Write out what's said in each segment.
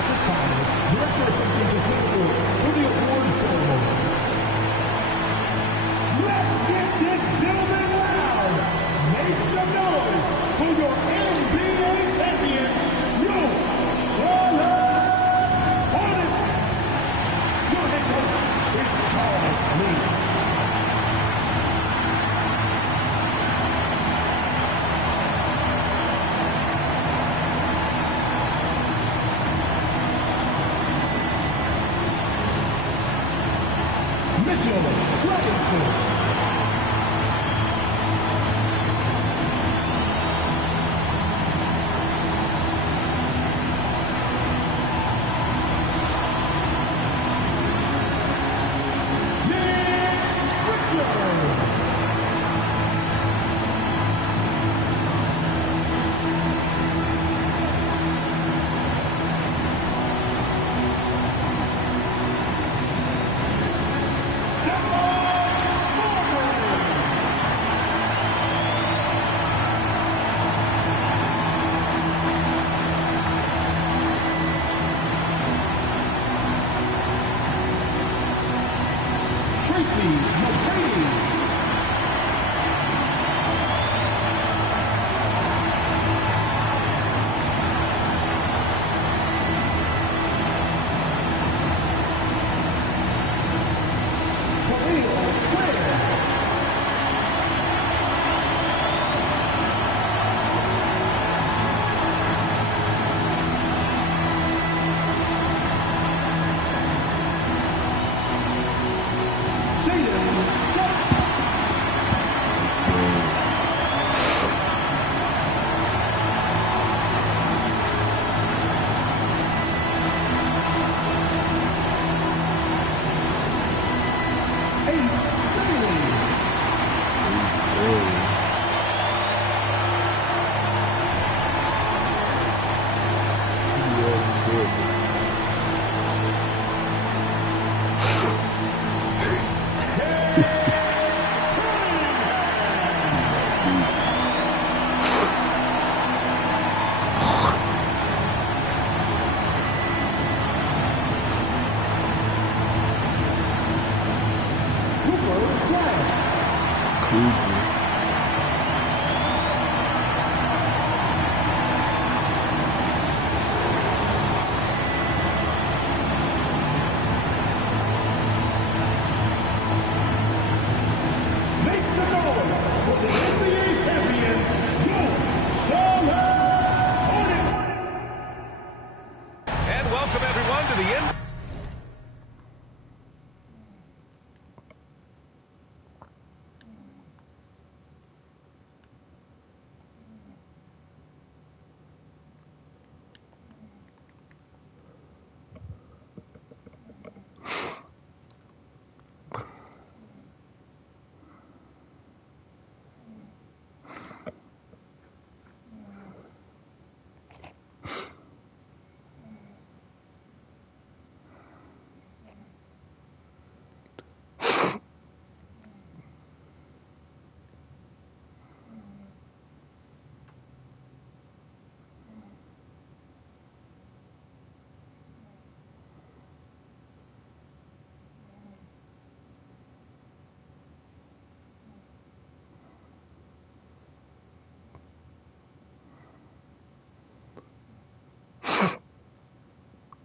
At this time, direct your attention to Singapore for the award ceremony. Let's get this building loud! Make some noise for your NBA champions, your Charlotte Hornets! Your head coach is Charles Lee.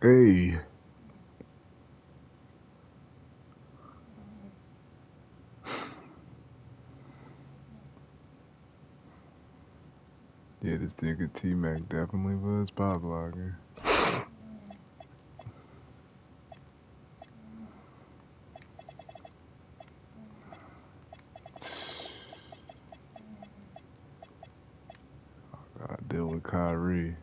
Hey. Yeah, this nigga T-Mac definitely was pop blogger. I deal with Kyrie.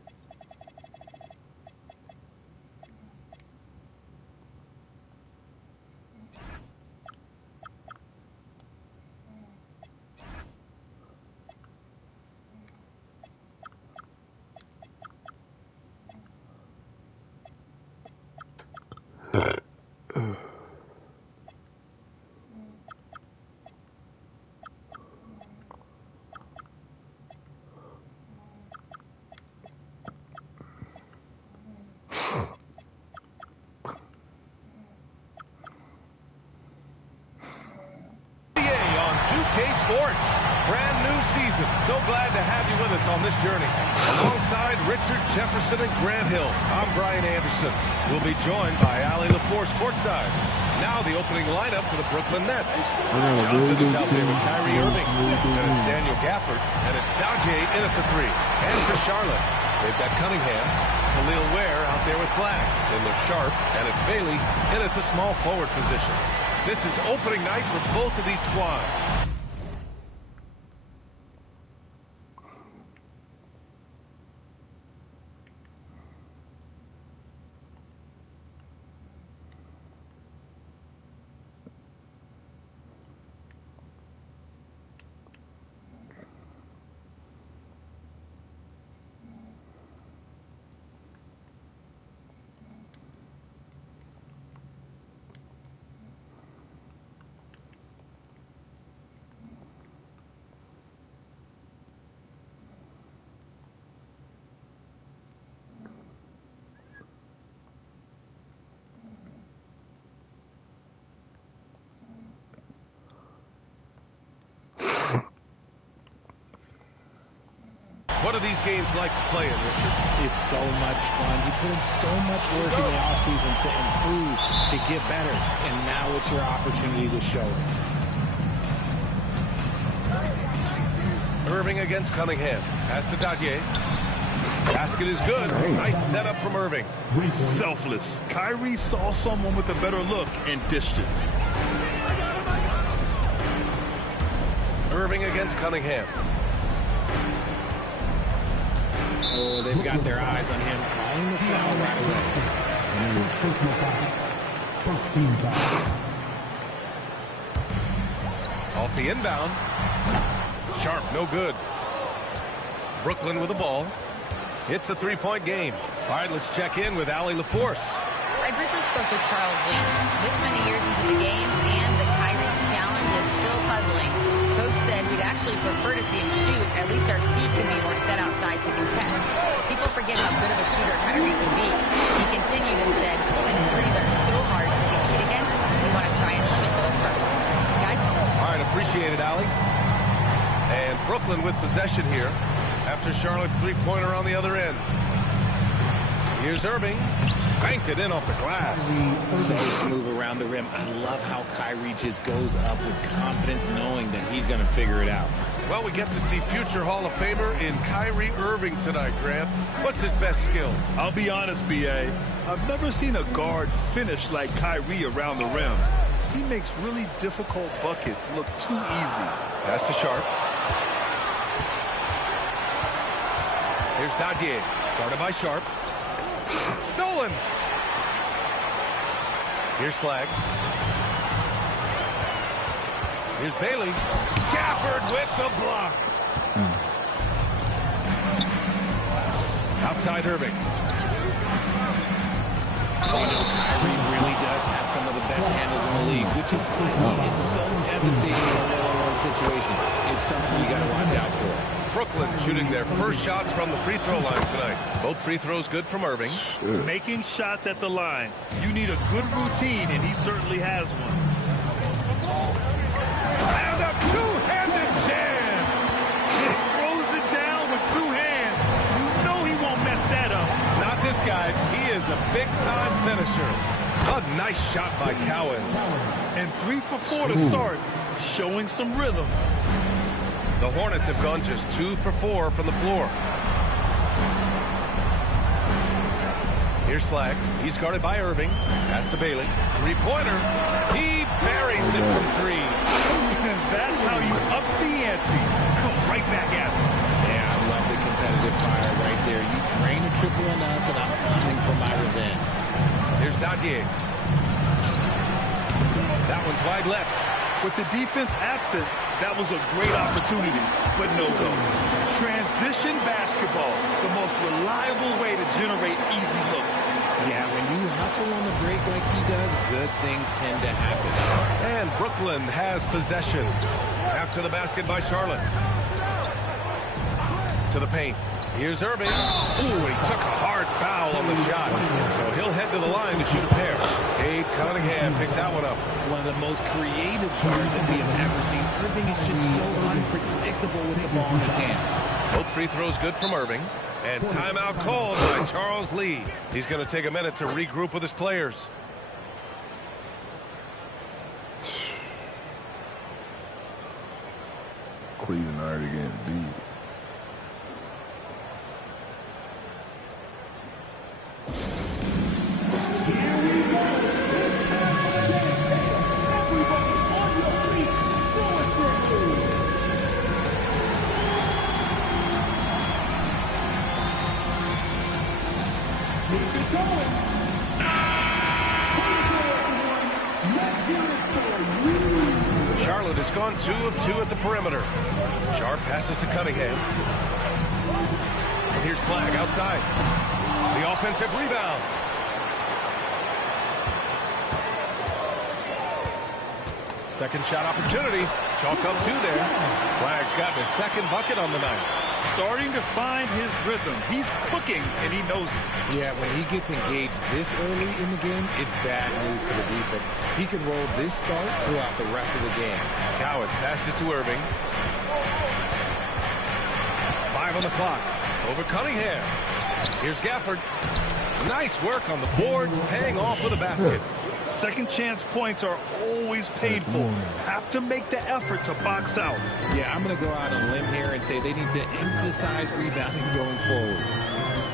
OK Sports. Brand new season. So glad to have you with us on this journey. Alongside Richard Jefferson and Grant Hill, I'm Brian Anderson. We'll be joined by Ali LaForce courtside. Now the opening lineup for the Brooklyn Nets. Johnson is out there with Kyrie Irving. And it's Daniel Gafford. And it's Daje in at the 3. And for Charlotte, they've got Cunningham. Khalil Ware out there with Flagg. Then there's Sharpe. And it's Bailey in at the small forward position. This is opening night for both of these squads. What are these games like to play in, Richard? It's so much fun. You put in so much work in the offseason to improve, to get better, and now it's your opportunity to show it. Irving against Cunningham. Pass to Daje. Basket is good. Nice setup from Irving. Selfless. Kyrie saw someone with a better look and dished it. Irving against Cunningham. Oh, they've got their eyes on him. Calling the foul right away. Personal foul. First team foul. Off the inbound. Sharpe, no good. Brooklyn with the ball. It's a three-point game. All right, let's check in with Ali LaForce. I briefly spoke with Charles Lee. This many years into the game, and the Kyrie challenge is still puzzling. Coach said we'd actually prefer to see him shoot. At least our feet can be more set outside to contest. People forget how good of a shooter Kyrie can be. He continued and said, when threes are so hard to compete against, we want to try and limit those first. Guys? All right, appreciate it, Ali. And Brooklyn with possession here after Charlotte's three-pointer on the other end. Here's Irving. Banked it in off the glass. So smooth around the rim. I love how Kyrie just goes up with confidence knowing that he's going to figure it out. Well, we get to see future Hall of Famer in Kyrie Irving tonight, Grant. What's his best skill? I'll be honest, B.A. I've never seen a guard finish like Kyrie around the rim. He makes really difficult buckets look too easy. Pass to Sharpe. Here's Daje. Guarded by Sharpe. Stolen. Here's Flagg. Here's Bailey. Gafford with the block. Outside Irving. You know, Kyrie really does have some of the best handles in the league, which is why he is so devastating in a one-on-one situation. It's something you got to watch out for. Brooklyn shooting their first shots from the free throw line tonight. Both free throws good from Irving. Making shots at the line. You need a good routine, and he certainly has one. And a two-handed jam. He throws it down with two hands. You know he won't mess that up. Not this guy. He is a big-time finisher. A nice shot by Cowens. And 3 for 4 to start, showing some rhythm. The Hornets have gone just 2 for 4 from the floor. Here's Flagg. He's guarded by Irving. Pass to Bailey. Three-pointer. He buries it from 3. And that's how you up the ante. Come right back at him. Yeah, I love the competitive fire right there. You drain a triple on us, and I'm coming for my revenge. Here's Daje. That one's wide left. With the defense absent, that was a great opportunity, but no go. Transition basketball, the most reliable way to generate easy looks. Yeah, when you hustle on the break like he does, good things tend to happen. And Brooklyn has possession. After the basket by Charlotte. To the paint. Here's Irving. Ooh, he took a hard foul on the shot. So he'll head to the line to shoot a pair. Cade Cunningham picks that one up. One of the most creative guards that we have ever seen. Irving is just so unpredictable with the ball in his hands. Both free throws good from Irving. And timeout called by Charles Lee. He's going to take a minute to regroup with his players. Cleveland already getting beat. Charlotte has gone 2 of 2 at the perimeter. Sharpe passes to Cunningham. And here's Flagg outside. The offensive rebound. Second shot opportunity. Chalk up 2 there. Flagg's gotten his second bucket on the night. Starting to find his rhythm. He's cooking, and he knows it. Yeah, when he gets engaged this early in the game, it's bad news for the defense. He can roll this start throughout the rest of the game. Cowens passes to Irving. 5 on the clock. Over Cunningham. Here's Gafford. Nice work on the boards, paying off with a basket. Second chance points are always painful. Have to make the effort to box out. Yeah, I'm going to go out on a limb here and say they need to emphasize rebounding going forward.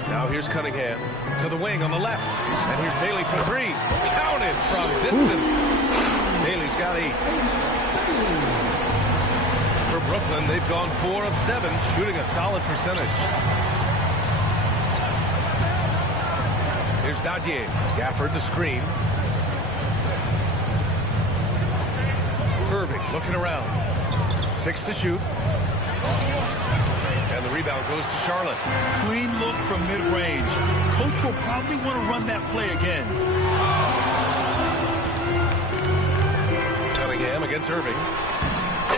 Now here's Cunningham to the wing on the left. And here's Bailey for 3. Counted from distance. Bailey's got 8. For Brooklyn, they've gone 4 of 7, shooting a solid percentage. Here's Dadier. Gafford the screen. Irving looking around. 6 to shoot. And the rebound goes to Charlotte. Clean look from mid-range. Coach will probably want to run that play again. Cunningham against Irving.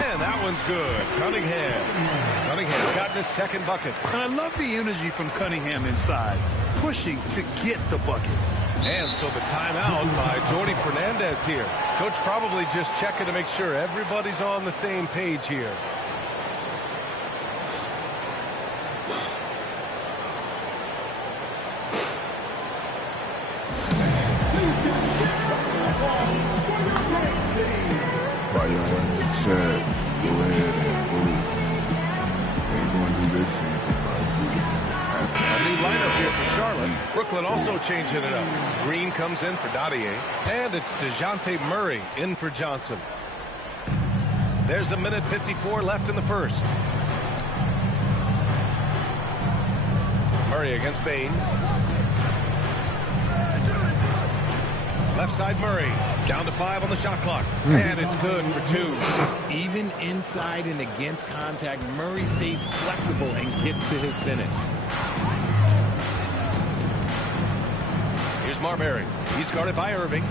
And that one's good. Cunningham's gotten his second bucket. And I love the energy from Cunningham inside. Pushing to get the bucket. And so the timeout by Jordi Fernandez here. Coach probably just checking to make sure everybody's on the same page here. While y'all in the chat, go ahead and vote. Ain't going to do this season. A new lineup here for Charlotte. Brooklyn also changing it up. Green comes in for Dadier. And it's DeJounte Murray in for Johnson. There's a minute 54 left in the first. Murray against Bain. Left side Murray. Down to 5 on the shot clock. And it's good for 2. Even inside and against contact, Murray stays flexible and gets to his finish. Here's Marbury. He's guarded by Irving.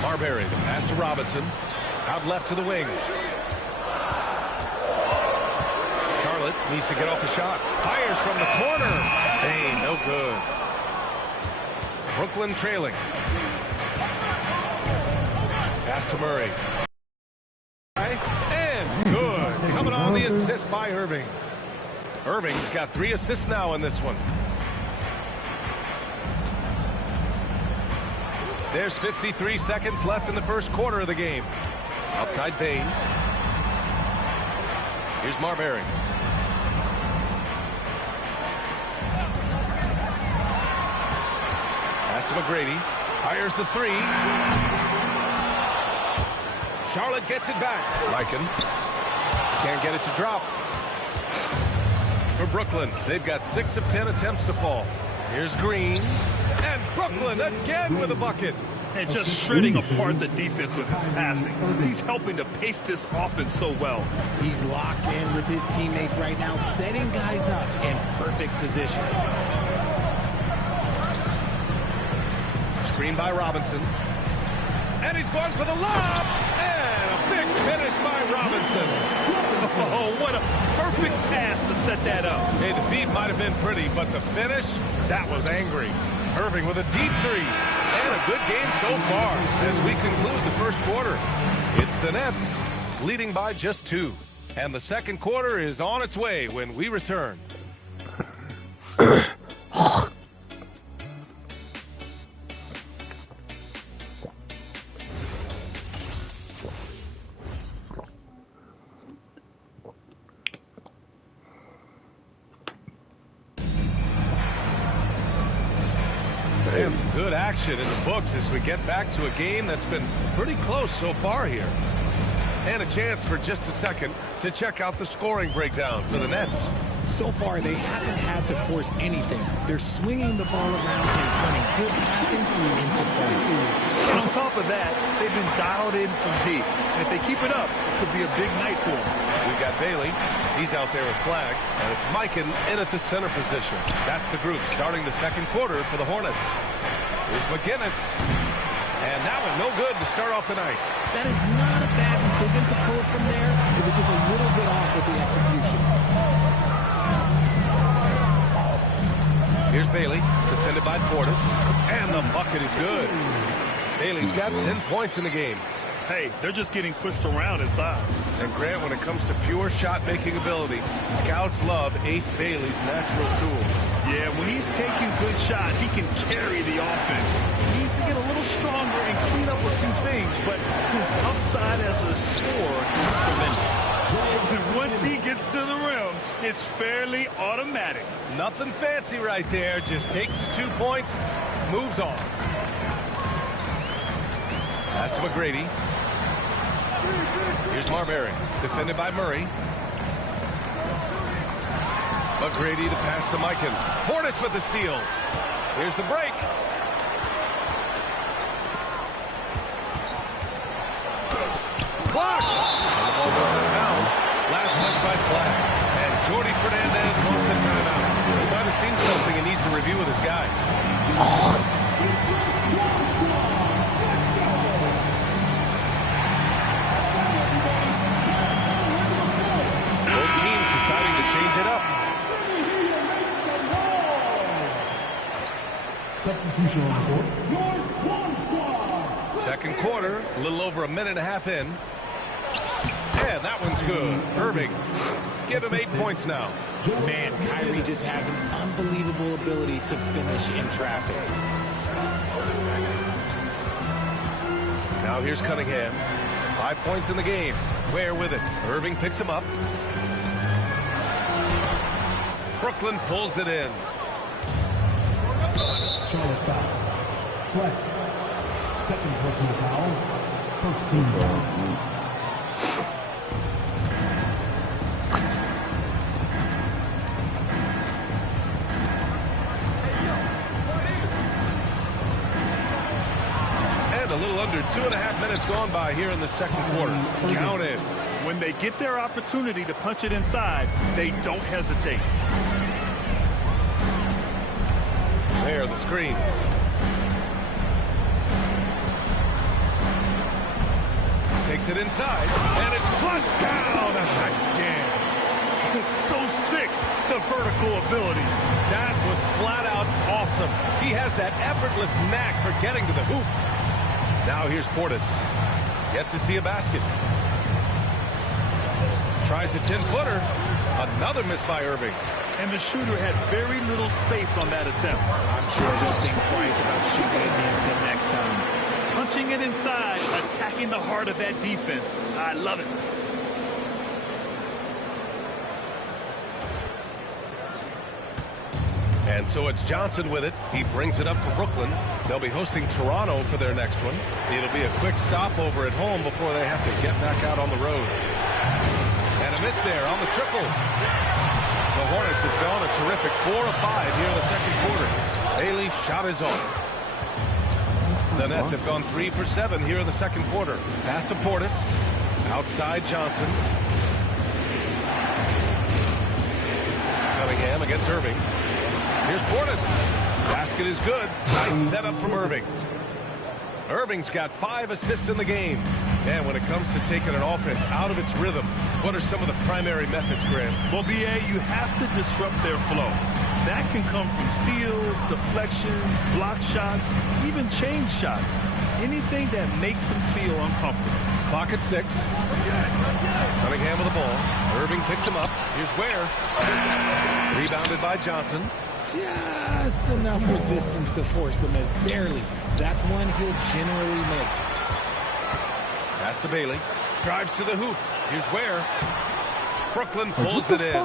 Marbury, the pass to Robinson. Out left to the wing. Charlotte needs to get off a shot. Fires from the corner. Hey, no good. Brooklyn trailing. Pass to Murray. And good. Coming on the assist by Irving. Irving's got 3 assists now in this one. There's 53 seconds left in the first quarter of the game. Outside Bain. Here's Marbury. Pass to McGrady. Fires the 3. Charlotte gets it back. Lycan. Can't get it to drop. For Brooklyn, they've got 6 of 10 attempts to fall. Here's Green. And Brooklyn again with a bucket. And just shredding apart the defense with his passing. He's helping to pace this offense so well. He's locked in with his teammates right now, setting guys up in perfect position. Screen by Robinson. And he's going for the lob. And a big finish by Robinson. A Oh, what a perfect pass to set that up. Hey, the feed might have been pretty, but the finish, that was angry. Irving with a deep three. And a good game so far as we conclude the first quarter. It's the Nets leading by just 2. And the second quarter is on its way when we return. And some good action in the books as we get back to a game that's been pretty close so far here. And a chance for just a second to check out the scoring breakdown for the Nets. So far, they haven't had to force anything. They're swinging the ball around and turning good passing into points. And on top of that, they've been dialed in from deep. And if they keep it up, it could be a big night for them. We've got Bailey. He's out there with Flagg. And it's Mikan in at the center position. That's the group starting the second quarter for the Hornets. Here's McGinnis. And that one no good to start off the night. That is not a bad decision to pull from there. It was just a little bit off with the execution. Here's Bailey, defended by Portis. And the bucket is good. Bailey's got 10 points in the game. Hey, they're just getting pushed around inside. And Grant, when it comes to pure shot-making ability, scouts love Ace Bailey's natural tools. Yeah, when he's taking good shots, he can carry the offense. He needs to get a little stronger and clean up a few things, but his upside as a scorer is tremendous. And once he gets to the rim, it's fairly automatic. Nothing fancy right there. Just takes his 2 points, moves on. Pass to McGrady. Here's Marbury, defended by Murray. McGrady to pass to Mikan. Portis with the steal. Here's the break. Blocked. And the ball goes out of bounds. Last touch by Flagg. And Jordy Fernandez wants a timeout. He might have seen something and needs to review with his guys. Both teams deciding to change it up. Substitution on the board. Your Swan Squad. Second quarter, a little over a minute and a half in. And that one's good. Irving, give him 8 points now. Man, Kyrie just has an unbelievable ability to finish in traffic. Now here's Cunningham. 5 points in the game. Ware with it. Irving picks him up. Brooklyn pulls it in. Charlotte foul. Flagg. Second personal foul. First team foul. And a little under 2.5 minutes gone by here in the second quarter. Count in. When they get their opportunity to punch it inside, they don't hesitate. There, the screen. Takes it inside, and it's flushed down. A nice jam. It's so sick, the vertical ability. That was flat out awesome. He has that effortless knack for getting to the hoop. Now here's Portis. Yet to see a basket. Tries a 10-footer. Another miss by Irving. And the shooter had very little space on that attempt. I'm sure they'll think twice about shooting against him next time. Punching it inside, attacking the heart of that defense. I love it. And so it's Johnson with it. He brings it up for Brooklyn. They'll be hosting Toronto for their next one. It'll be a quick stopover at home before they have to get back out on the road. And a miss there on the triple. The Hornets have gone a terrific 4 of 5 here in the second quarter. Bailey's shot is off. The Nets have gone 3 for 7 here in the second quarter. Pass to Portis. Outside Johnson. Cunningham against Irving. Here's Portis. Basket is good. Nice setup from Irving. Irving's got 5 assists in the game. And when it comes to taking an offense out of its rhythm, what are some of the primary methods, Grant? Well, BA, you have to disrupt their flow. That can come from steals, deflections, block shots, even change shots. Anything that makes them feel uncomfortable. Clock at 6. Cunningham with the ball. Irving picks him up. Here's Ware. Rebounded by Johnson. Just enough resistance to force the miss. Barely. That's one he'll generally make. Pass to Bailey. Drives to the hoop. Here's Ware. Brooklyn pulls it in.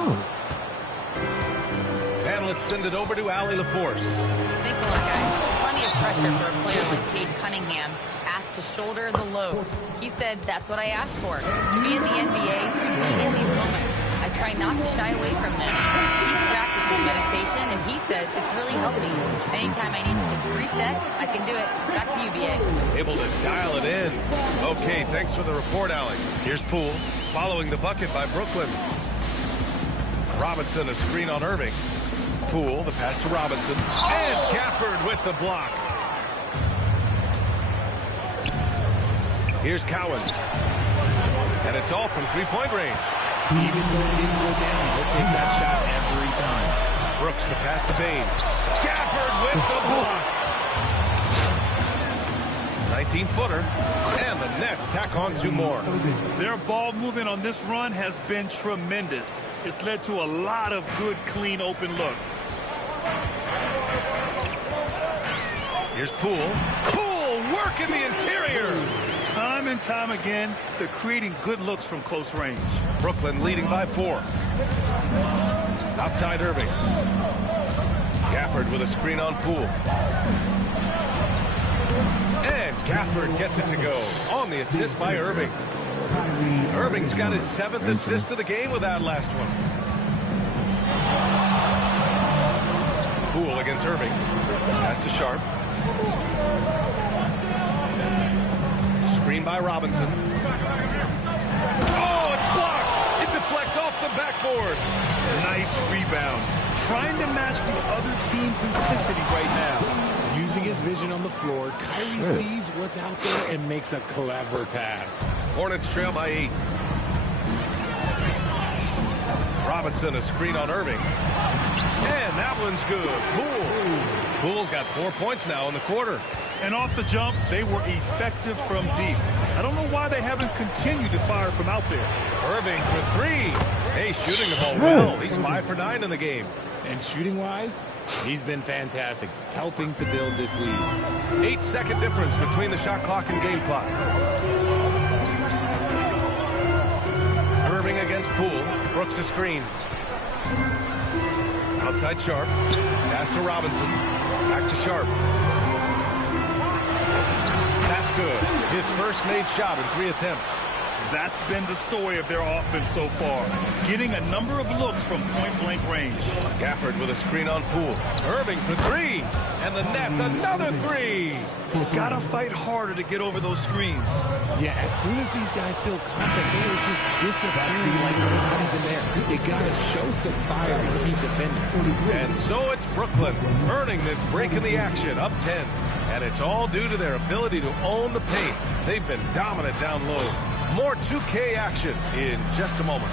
And let's send it over to Allie LaForce. Thanks a lot, guys. Plenty of pressure for a player like Cade Cunningham, asked to shoulder the load. He said, that's what I asked for. To be in the NBA, to be in these moments. I try not to shy away from them. He practices meditation, and he says it's really helped me. Anytime I need to just reset, I can do it. Back to you, BA. Able to dial it in. Okay, thanks for the report, Allie. Here's Poole, following the bucket by Brooklyn. Robinson, a screen on Irving. Poole, the pass to Robinson. And Gafford with the block. Here's Cowens. And it's all from three-point range. Even though it didn't go down, he'll take that shot every time. Brooks, the pass to Bain. Gafford with the block. 19-footer. And the Nets tack on 2 more. Their ball movement on this run has been tremendous. It's led to a lot of good, clean, open looks. Here's Poole. Poole working the interior. Time and time again, they're creating good looks from close range. Brooklyn leading by 4. Outside Irving. Gafford with a screen on Poole. And Gafford gets it to go on the assist by Irving. Irving's got his 7th assist of the game with that last one. Poole against Irving. Pass to Sharpe. Screen by Robinson. Oh, it's blocked! It deflects off the backboard. Nice rebound. Trying to match the other team's intensity right now. Using his vision on the floor, Kyrie sees what's out there and makes a clever pass. Hornets trail by 8. Robinson, a screen on Irving. And that one's good. Poole's got 4 points now in the quarter. And off the jump, they were effective from deep. I don't know why they haven't continued to fire from out there. Irving for 3. Hey, shooting the ball well. He's 5 for 9 in the game. And shooting-wise, he's been fantastic, helping to build this lead. 8-second difference between the shot clock and game clock. Irving against Poole. Brooks a screen. Outside Sharpe. Pass to Robinson. Back to Sharpe. That's good. His first made shot in 3 attempts. That's been the story of their offense so far. Getting a number of looks from point-blank range. Gafford with a screen on Poole. Irving for 3. And the Nets another 3. Gotta fight harder to get over those screens. Yeah, as soon as these guys feel contact, they are just disappearing like they're not even there. They gotta show some fire and keep defending. And so it's Brooklyn earning this break in the action, up 10. And it's all due to their ability to own the paint. They've been dominant down low. More 2K action in just a moment.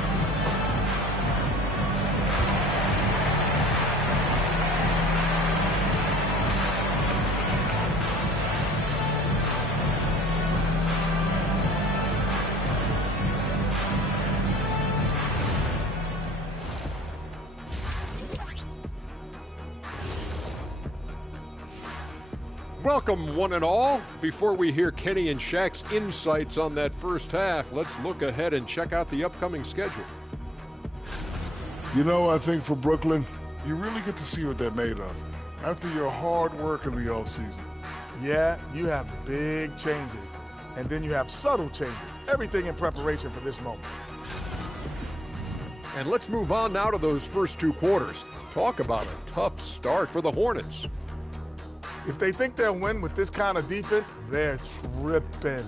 Welcome, one and all. Before we hear Kenny and Shaq's insights on that first half, let's look ahead and check out the upcoming schedule. You know, I think for Brooklyn, you really get to see what they're made of after your hard work in the offseason. Yeah, you have big changes, and then you have subtle changes. Everything in preparation for this moment. And let's move on now to those first 2 quarters. Talk about a tough start for the Hornets. If they think they'll win with this kind of defense, they're tripping.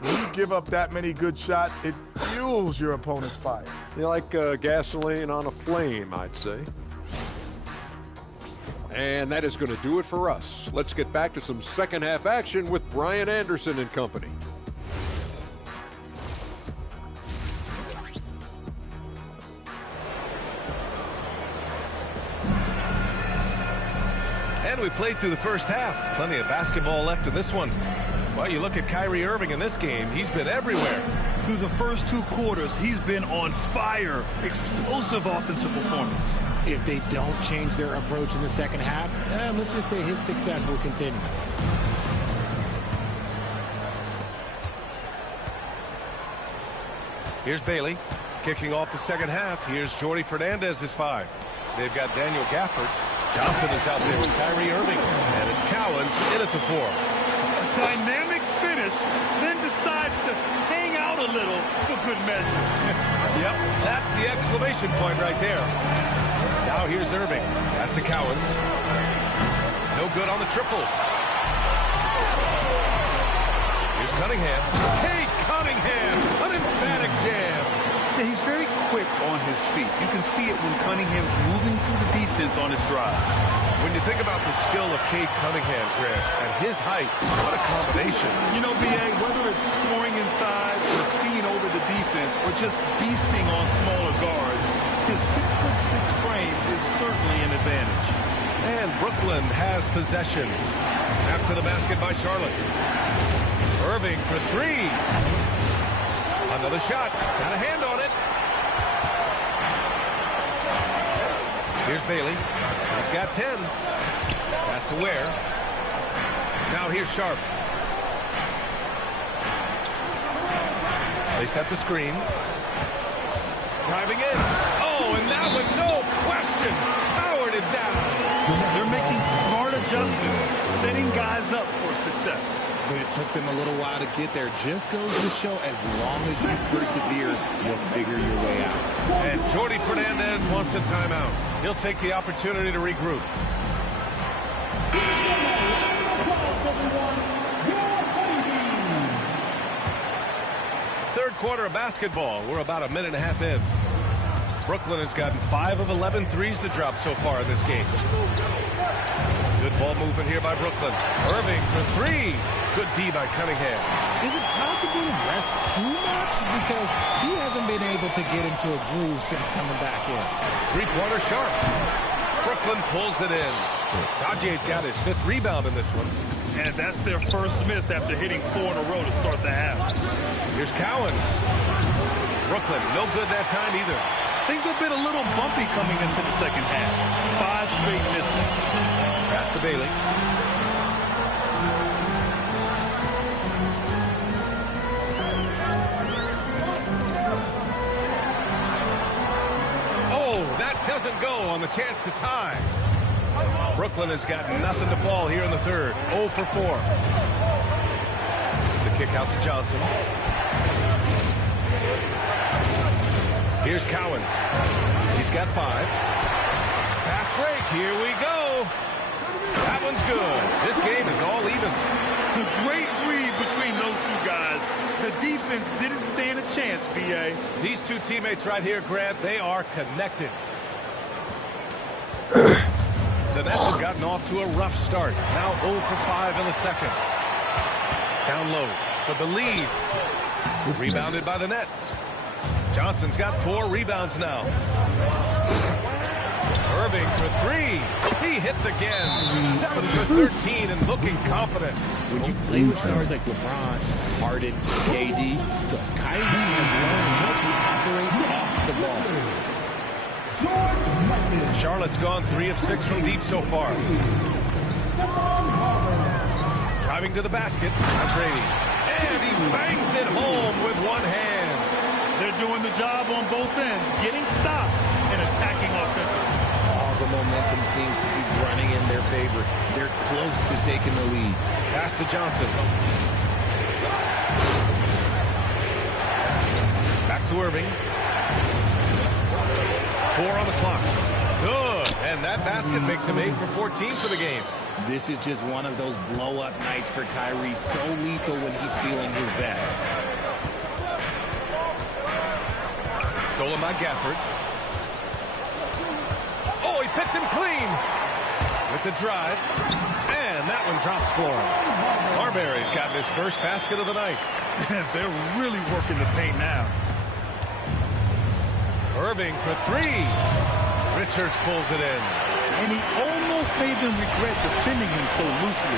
When you give up that many good shots, it fuels your opponent's fire. They like gasoline on a flame, I'd say. And that is going to do it for us. Let's get back to some second half action with Brian Anderson and company. And we played through the first half. Plenty of basketball left in this one. Well, you look at Kyrie Irving in this game. He's been everywhere. Through the first 2 quarters, he's been on fire. Explosive offensive performance. If they don't change their approach in the second half, let's just say his success will continue. Here's Bailey kicking off the second half. Here's Jordy Fernandez's 5. They've got Daniel Gafford. Johnson is out there with Kyrie Irving. And it's Cowens in at the 4. A dynamic finish, then decides to hang out a little for good measure. Yep, that's the exclamation point right there. Now here's Irving. Pass to Cowens. No good on the triple. Here's Cunningham. Cade Cunningham, an emphatic jam. Yeah, he's very quick on his feet. You can see it when Cunningham's moving through the defense on his drive. When you think about the skill of Cade Cunningham, Grant, and his height, what a combination. You know, B.A., whether it's scoring inside or seeing over the defense or just beasting on smaller guards, his 6'6" frame is certainly an advantage. And Brooklyn has possession. After the basket by Charlotte. Irving for 3. Another shot. Got a hand on it. Here's Bailey. He's got 10. Pass to Ware. Now here's Sharpe. They set the screen. Driving in. Oh, and that one, no question, powered it down. They're making smart adjustments, setting guys up for success. But it took them a little while to get there. Just goes to show, as long as you persevere, you'll figure your way out. And Jordy Fernandez wants a timeout. He'll take the opportunity to regroup. Third quarter of basketball. We're about a minute and a half in. Brooklyn has gotten 5 of 11 threes to drop so far in this game. Good ball movement here by Brooklyn. Irving for 3. Good D by Cunningham. Is it possible to rest too much? Because he hasn't been able to get into a groove since coming back in. 3-pointer Sharpe. Brooklyn pulls it in. Dodge's got his 5th rebound in this one. And that's their first miss after hitting 4 in a row to start the half. Here's Cowens. Brooklyn, no good that time either. Things have been a little bumpy coming into the second half. 5 straight misses. Pass to Bailey. Oh, that doesn't go on the chance to tie. Brooklyn has got nothing to fall here in the third. 0 for 4. The kick out to Johnson. Here's Cowens. He's got 5. Fast break. Here we go. That one's good. This game is all even. A great read between those 2 guys. The defense didn't stand a chance, B.A. These 2 teammates right here, Grant, they are connected. The Nets have gotten off to a rough start. Now 0 for 5 in the second. Down low for the lead. Rebounded by the Nets. Johnson's got 4 rebounds now. Irving for 3. He hits again. 7 for 13 and looking confident. When you play with stars like LeBron, Harden, KD, Kyrie has learned how to operate off the ball. Charlotte's gone 3 of 6 from deep so far. Driving to the basket. Brady. And he bangs it home with one hand. They're doing the job on both ends, getting stops and attacking offensively. All the momentum seems to be running in their favor. They're close to taking the lead. Pass to Johnson. Back to Irving. 4 on the clock. Good. And that basket makes him 8 for 14 for the game. This is just one of those blow-up nights for Kyrie. So lethal when he's feeling his best. Stolen by Gafford. Oh, he picked him clean. With the drive. And that one drops for him. Marbury's got his first basket of the night. They're really working the paint now. Irving for 3. Richards pulls it in. And he almost almost made them regret defending him so loosely.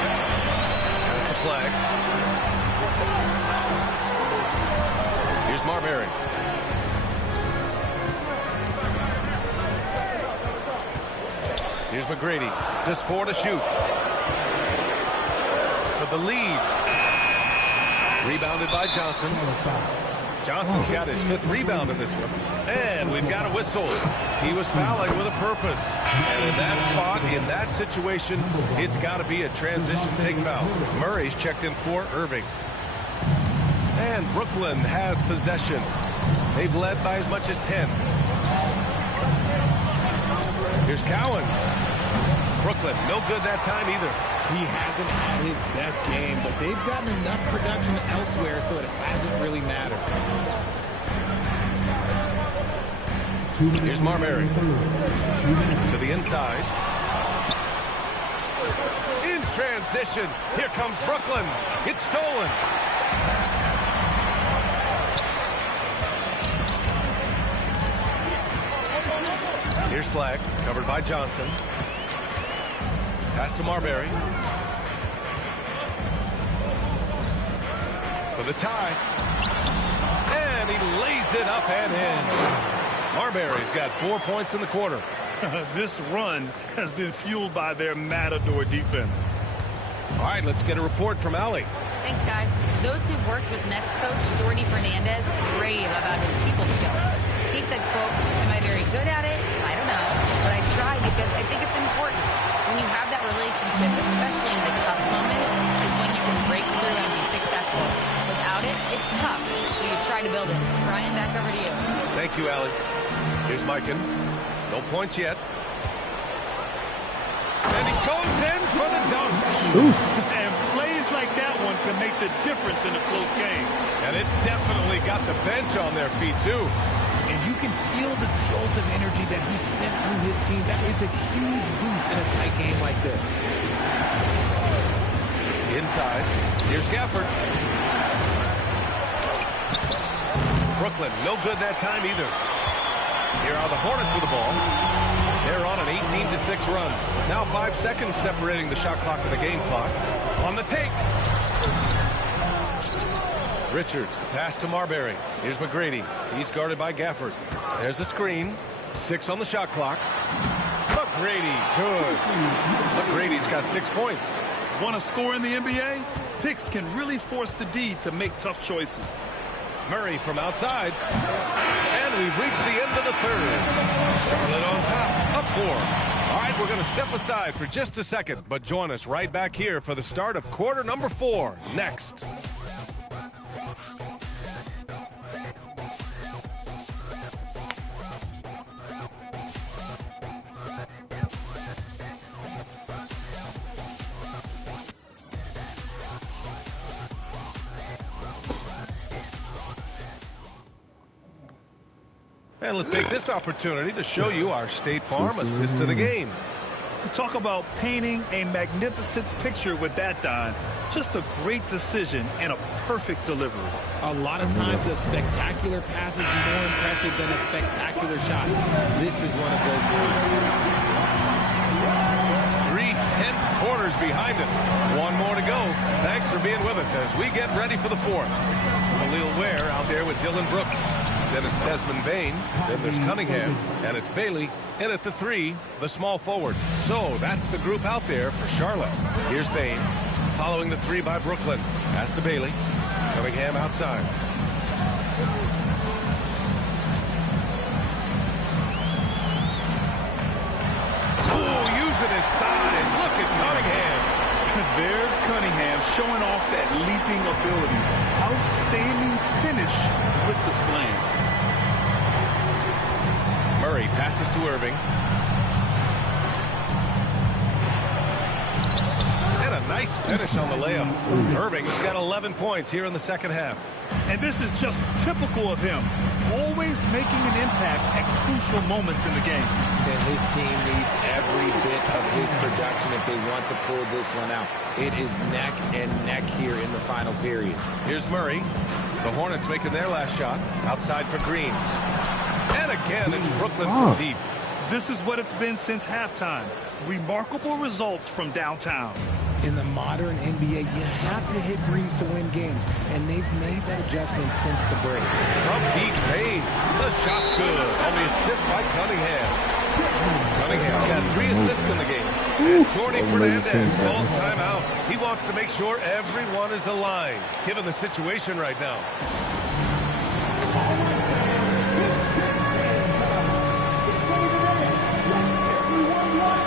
That's the flag. Here's Marbury. Here's McGrady. Just 4 to shoot. For the lead. Rebounded by Johnson. Johnson's got his 5th rebound in this one. And we've got a whistle. He was fouling with a purpose. And in that spot, in that situation, it's got to be a transition take foul. Murray's checked in for Irving. And Brooklyn has possession. They've led by as much as 10. Here's Cowens. Brooklyn, no good that time either. He hasn't had his best game, but they've gotten enough production elsewhere, so it hasn't really mattered. Here's Marbury. To the inside. In transition. Here comes Brooklyn. It's stolen. Here's Flagg, covered by Johnson. Pass to Marbury. For the tie. And he lays it up and in. Marbury's got 4 points in the quarter. This run has been fueled by their Matador defense. All right, let's get a report from Allie. Thanks, guys. Those who've worked with Nets coach Jordy Fernandez rave about his people skills. He said, quote, "Am I very good at it? I don't know. But I try because I think it's important. When you have that relationship, especially in the tough moments, is when you can break through and be successful. Without it, it's tough. So you try to build it." Brian, back over to you. Thank you, Allie. Here's Mikan. No points yet. And he goes in for the dunk. And plays like that one can make the difference in a close game. And it definitely got the bench on their feet, too. And you can feel the jolt of energy that he sent through his team. That is a huge boost in a tight game like this. Inside. Here's Gafford. Brooklyn, no good that time either. Here are the Hornets with the ball. They're on an 18-6 run. Now 5 seconds separating the shot clock and the game clock. On the take. Richards, the pass to Marbury. Here's McGrady. He's guarded by Gafford. There's the screen. 6 on the shot clock. McGrady, good. McGrady's got 6 points. Want to score in the NBA? Picks can really force the D to make tough choices. Murray from outside. And we've reached the end of the third. Charlotte on top, up 4. All right, we're going to step aside for just a second, but join us right back here for the start of quarter number 4 next. And let's take this opportunity to show you our State Farm assist of the game. Talk about painting a magnificent picture with that, Don. Just a great decision and a perfect delivery. A lot of times a spectacular pass is more impressive than a spectacular shot. This is one of those times. 3 tense quarters behind us. 1 more to go. Thanks for being with us as we get ready for the 4th. Khalil Ware out there with Dylan Brooks. Then it's Desmond Bain. Then there's Cunningham. And it's Bailey. And at the 3, the small forward. So that's the group out there for Charlotte. Here's Bain. Following the 3 by Brooklyn. Pass to Bailey. Cunningham outside. Oh, using his size. Look at Cunningham. There's Cunningham showing off that leaping ability. Outstanding finish with the slam. Murray passes to Irving. And a nice finish on the layup. Irving's got 11 points here in the second half. And this is just typical of him. Always making an impact at crucial moments in the game. And his team needs every bit of his production if they want to pull this one out. It is neck and neck here in the final period. Here's Murray. The Hornets making their last shot. Outside for Green. And again, it's Brooklyn from deep. This is what it's been since halftime. Remarkable results from downtown. In the modern NBA, you have to hit threes to win games, and they've made that adjustment since the break. From deep Payne, the shot's good on the assist by Cunningham. Cunningham's got 3 assists in the game. And Jordy Fernandez calls timeout. He wants to make sure everyone is aligned, given the situation right now.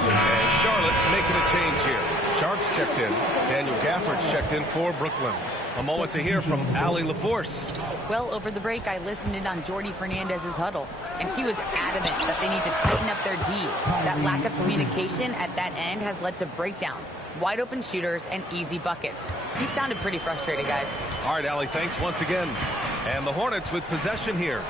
And Charlotte making a change here. Sharpe's checked in. Daniel Gafford's checked in for Brooklyn. A moment to hear from Allie LaForce. Well, over the break, I listened in on Jordy Fernandez's huddle, and he was adamant that they need to tighten up their D. That lack of communication at that end has led to breakdowns, wide open shooters, and easy buckets. He sounded pretty frustrated, guys. All right, Allie, thanks once again. And the Hornets with possession here,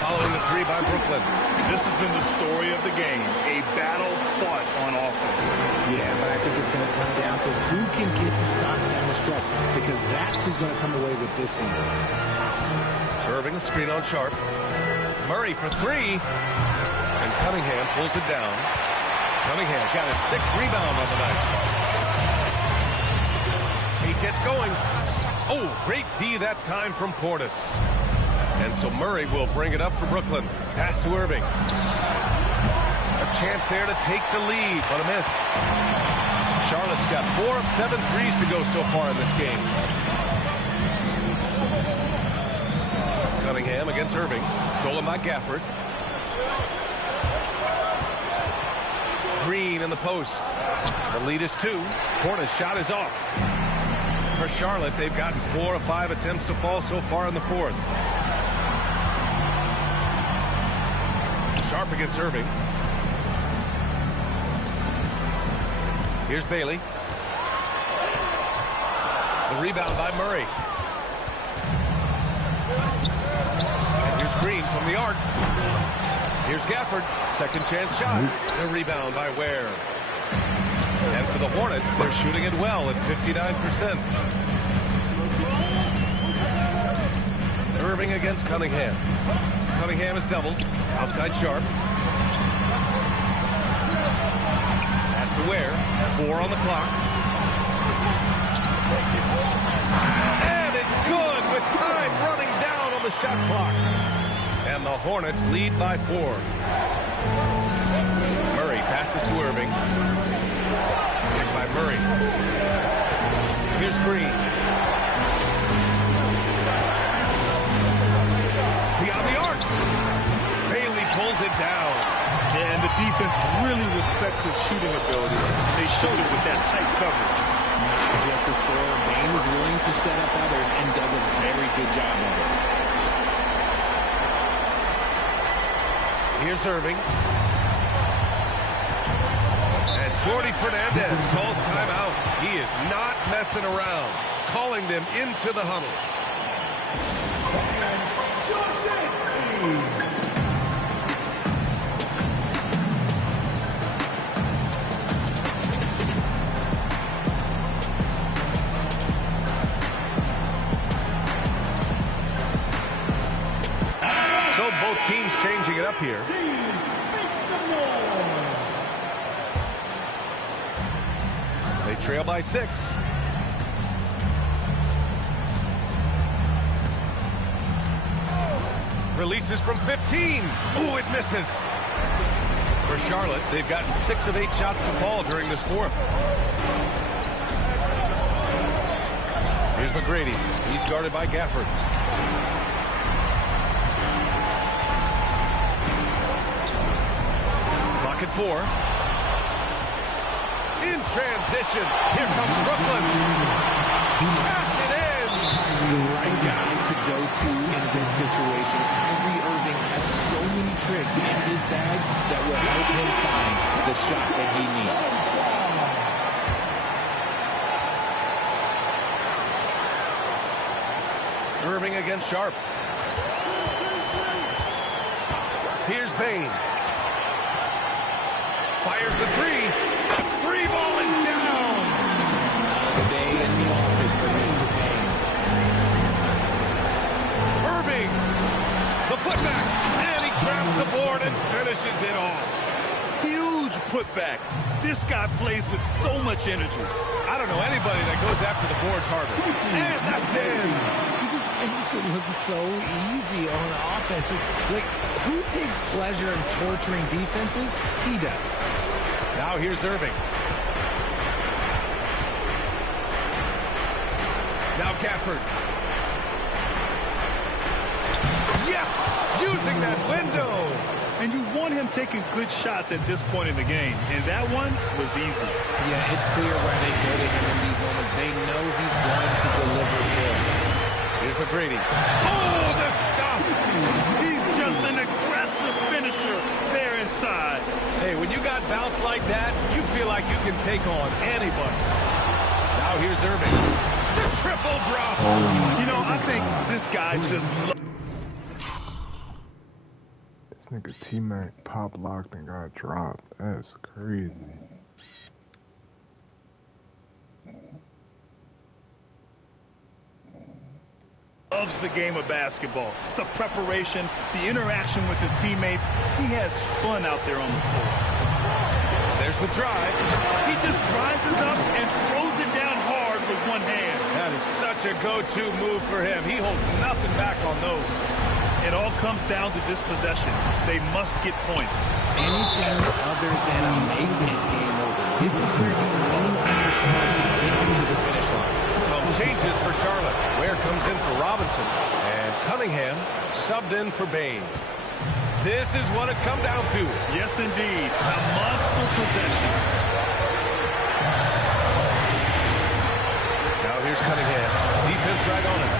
following the 3 by Brooklyn. This has been the story of the game, a battle fought on offense. Yeah, but I think it's going to come down to who can get the stops down the stretch, because that's who's going to come away with this one. Irving, a screen on Sharpe. Murray for 3. And Cunningham pulls it down. Cunningham's got his 6th rebound on the night. Cade gets going. Oh, great D that time from Portis. And so Murray will bring it up for Brooklyn. Pass to Irving. A chance there to take the lead, but a miss. Charlotte's got 4 of 7 threes to go so far in this game. Cunningham against Irving. Stolen by Gafford. Green in the post. The lead is 2. Portis' shot is off. For Charlotte, they've gotten 4 of 5 attempts to fall so far in the 4th. Sharpe against Irving. Here's Bailey. The rebound by Murray. And here's Green from the arc. Here's Gafford. Second chance shot. The rebound by Ware. And for the Hornets, they're shooting it well at 59%. Irving against Cunningham. Cunningham is doubled. Outside Sharpe. Pass to Ware. 4 on the clock. And it's good with time running down on the shot clock. And the Hornets lead by 4. Murray passes to Irving. Hit by Murray. Here's Green. Beyond the arc. Bailey pulls it down. Yeah, and the defense really respects his shooting ability. They showed it with that tight coverage. Not just a scorer, Bain is willing to set up others and does a very good job of it. Here's Irving. And Jordy Fernandez calls timeout. He is not messing around, calling them into the huddle. So both teams changing it up here. They trail by 6. Releases from 15. Ooh, it misses. For Charlotte, they've gotten 6 of 8 shots to fall during this 4th. Here's McGrady. He's guarded by Gafford. Clock at 4. In transition. Here comes Brooklyn. Pass it in. The right guy to go to in this situation. Kyrie Irving has so many tricks in his bag that will help him find the shot that he needs. Irving against Sharpe. Here's Bain. Fires the 3. Free ball is down. Another day in the office for Mr. Payne. Irving. The putback. And he grabs the board and finishes it off. putback. This guy plays with so much energy. I don't know anybody that goes after the boards harder. And that's in. He just makes it look so easy on offense. Like, who takes pleasure in torturing defenses? He does. Now here's Irving. Now Gafford. Yes! Using that window. And you want him taking good shots at this point in the game. And that one was easy. Yeah, it's clear why they go to him in these moments. They know he's going to deliver for them. Here's McGrady. Oh, the stop! He's just an aggressive finisher there inside. Hey, when you got bounce like that, you feel like you can take on anybody. Now here's Irving. The triple drop. You know, I think this guy just Nigga T-Mac pop locked and got dropped. That's crazy. loves the game of basketball. The preparation, the interaction with his teammates. He has fun out there on the floor. There's the drive. He just rises up and throws it down hard with one hand. That is such a go-to move for him. He holds nothing back on those. It all comes down to this possession. They must get points. Anything other than a make is game over. This is where you lean on this cause to get into the finish line. Some changes for Charlotte. Ware comes in for Robinson. And Cunningham subbed in for Bain. This is what it's come down to. Yes, indeed. A monster possession. Now here's Cunningham. Defense right on him.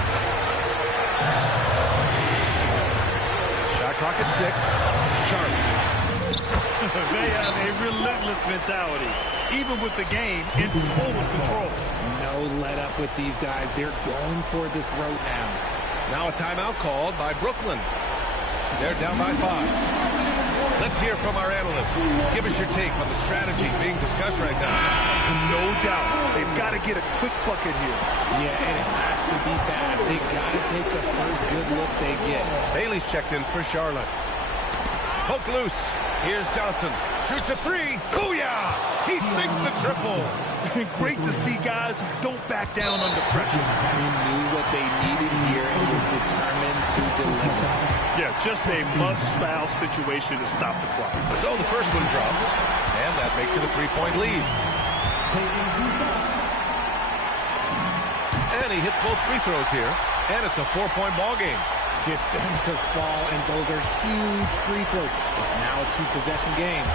Shot clock at 6. Sharpe. They have a relentless mentality, even with the game in total control. No let up with these guys. They're going for the throat now. Now a timeout called by Brooklyn. They're down by 5. Let's hear from our analyst. Give us your take on the strategy being discussed right now. No doubt. They've got to get a quick bucket here. Yeah, and it has to be fast. They got to take the first good look they get. Bailey's checked in for Charlotte. Poke loose. Here's Johnson. Shoots a 3. Booyah! He sinks the triple. Great to see guys who don't back down under pressure. He knew what they needed here and was determined to deliver. Yeah, just a must-foul situation to stop the clock. So the first one drops, and that makes it a 3-point lead. And he hits both free throws here, and it's a 4-point ball game. Gets them to fall, and those are huge free throws. It's now a 2-possession game.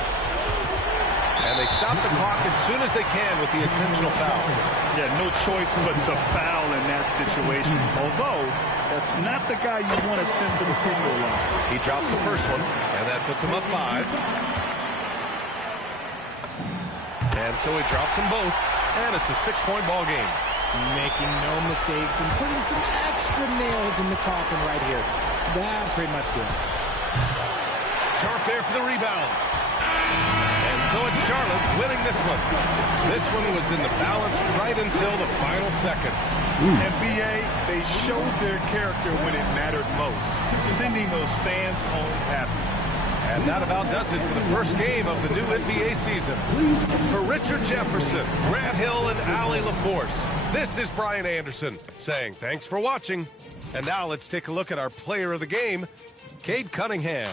And they stop the clock as soon as they can with the intentional foul. Yeah, no choice but to foul in that situation. Although, that's not the guy you want to send to the free throw line. He drops the first one, and that puts him up 5. And so he drops them both, and it's a 6-point ball game. Making no mistakes and putting some extra nails in the coffin right here. That pretty much good. Sharpe there for the rebound. And so it's Charlotte winning this one. This one was in the balance right until the final seconds. NBA, they showed their character when it mattered most, sending those fans home happy. And that about does it for the first game of the new NBA season. For Richard Jefferson, Grant Hill, and Allie LaForce, this is Brian Anderson saying thanks for watching. And now let's take a look at our player of the game, Cade Cunningham.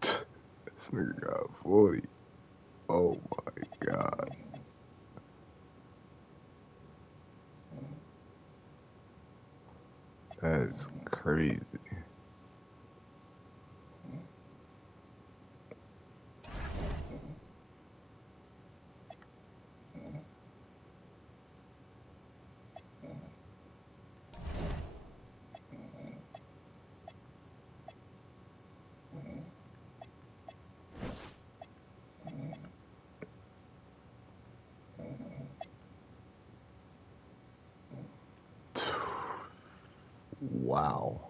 This nigga got 40. Oh my God. That's crazy. Wow.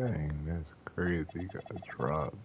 Dang, that's crazy. He got dropped.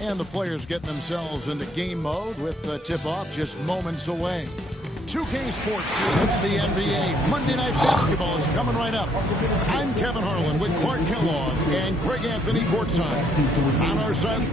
And the players getting themselves into game mode with the tip-off just moments away. 2K Sports presents the NBA. Monday Night Basketball is coming right up. I'm Kevin Harlan with Clark Kellogg and Greg Anthony courtside. On our side...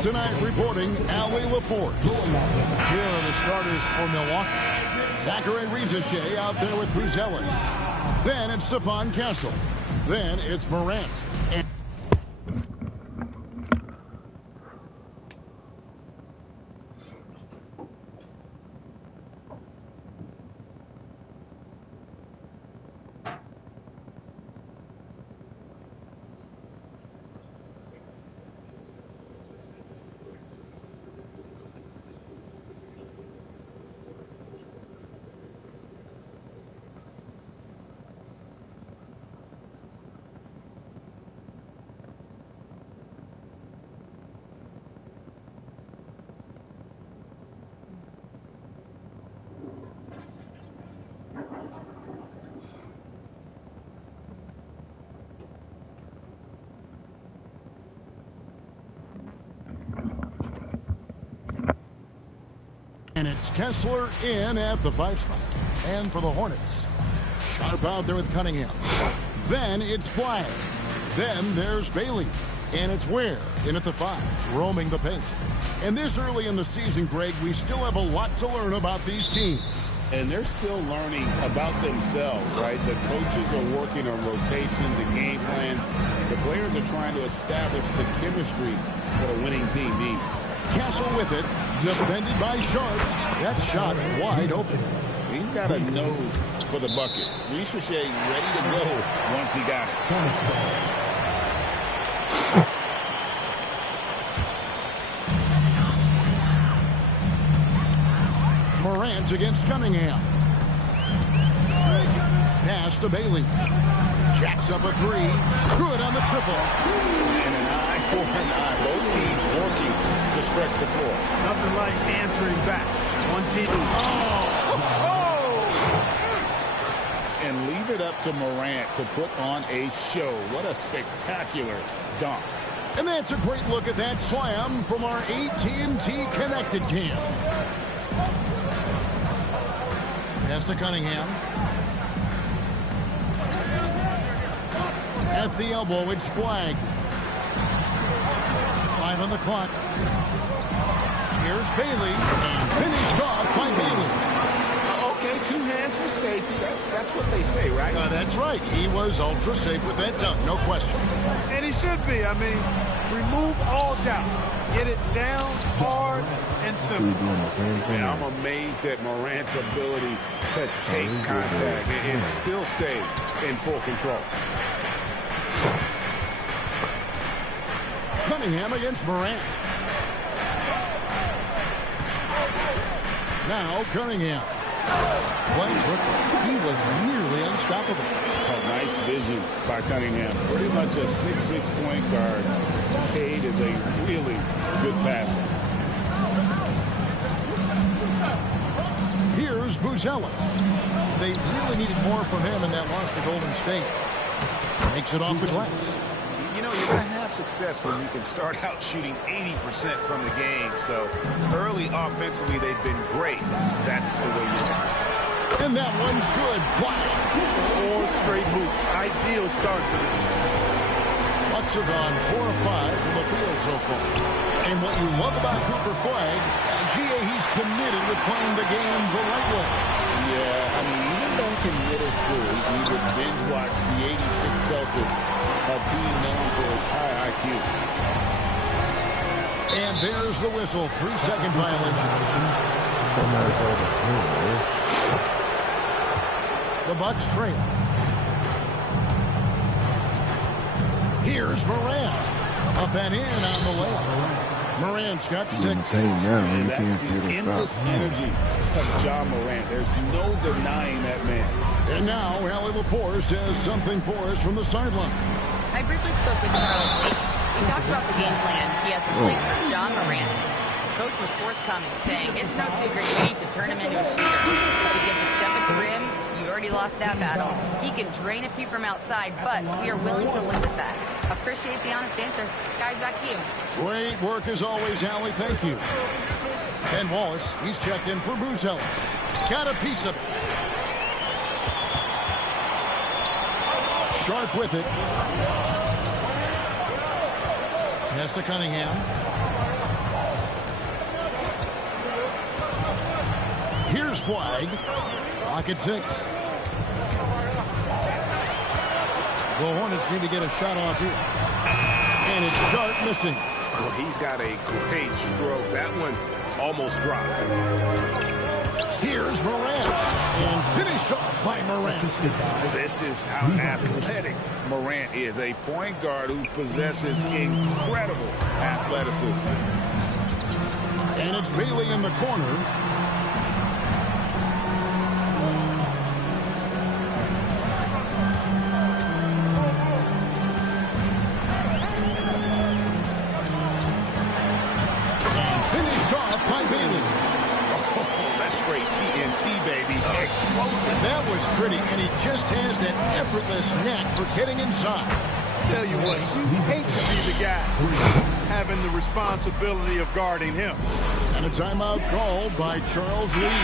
Tonight reporting Ali LaForce. Here are the starters for Milwaukee. Zachary Rizachet out there with Bruce Ellis. Then it's Stephon Castle. Then it's Morant. And it's Kessler in at the 5 spot. And for the Hornets, Sharpe out there with Cunningham. Then it's Flagg. Then there's Bailey. And it's Ware in at the 5, roaming the paint. And this early in the season, Greg, we still have a lot to learn about these teams. And they're still learning about themselves, right? The coaches are working on rotations and game plans. The players are trying to establish the chemistry that a winning team needs. Castle with it, defended by Sharpe. That shot wide open. He's got a nose for the bucket. Rizachet ready to go once he got it. Morant against Cunningham. Pass to Bailey. Jacks up a 3. Good on the triple. And an eye for an eye. Both teams working to stretch the floor. Nothing like answering back. One team. And leave it up to Morant to put on a show. What a spectacular dunk. And that's a great look at that slam from our AT&T Connected Cam. Pass to Cunningham. At the elbow, it's Flagg. 5 on the clock. Here's Bailey. And finished off by Bailey. Okay, 2 hands for safety. That's what they say, right? That's right. He was ultra safe with that dunk, no question. And he should be. I mean, remove all doubt. Get it down hard and simple. Yeah, I'm amazed at Morant's ability to take contact and still stay in full control. Cunningham against Morant. Now Cunningham. Playing Brooklyn. He was nearly unstoppable. Oh, nice vision by Cunningham. Pretty much a 6'6" point guard Cade is a really good passer. Here's Buzelis. They really needed more from him in that loss to Golden State. Makes it off the glass. You know, you're going to have success when you can start out shooting 80% from the game. So early offensively, they've been great. That's the way you have to start. And that one's good. Flagg. 4 straight hoops. Ideal start for them. Bucks have gone 4 of 5 from the field so far. And what you love about Cooper Flagg, he's committed with playing the game the right way. Yeah, I mean, even back in middle school, we would binge watch the 86 Celtics, a team known for its high IQ. And there's the whistle. 3-second violation. The Bucks trail. Here's Morant. Up and in on the layup. Morant's got 6. And that's the endless energy of John Morant. There's no denying that man. And now, Allie LaForce has something for us from the sideline. I briefly spoke with Charles Lee. We talked about the game plan he has in place for John Morant. Coach was forthcoming, saying it's no secret you need to turn him into a shooter. If he gets a step at the rim, you already lost that battle. He can drain a few from outside, but we are willing to limit that. Appreciate the honest answer. Guys, back to you. Great work as always, Allie. Thank you. Ben Wallace, he's checked in for Buzelis. Got a piece of it. Sharpe with it. Pass to Cunningham. Here's Flagg. Clock at 6. The Hornets need to get a shot off here. And it's Sharpe missing. Well, he's got a great stroke. That one almost dropped. Here's Morant. And finished off by Morant. This is how athletic Morant is. A point guard who possesses incredible athleticism. And it's Bailey in the corner. Explosive. That was pretty, and he just has that effortless knack for getting inside. Tell you what, you hate to be the guy having the responsibility of guarding him. And a timeout called by Charles Lee.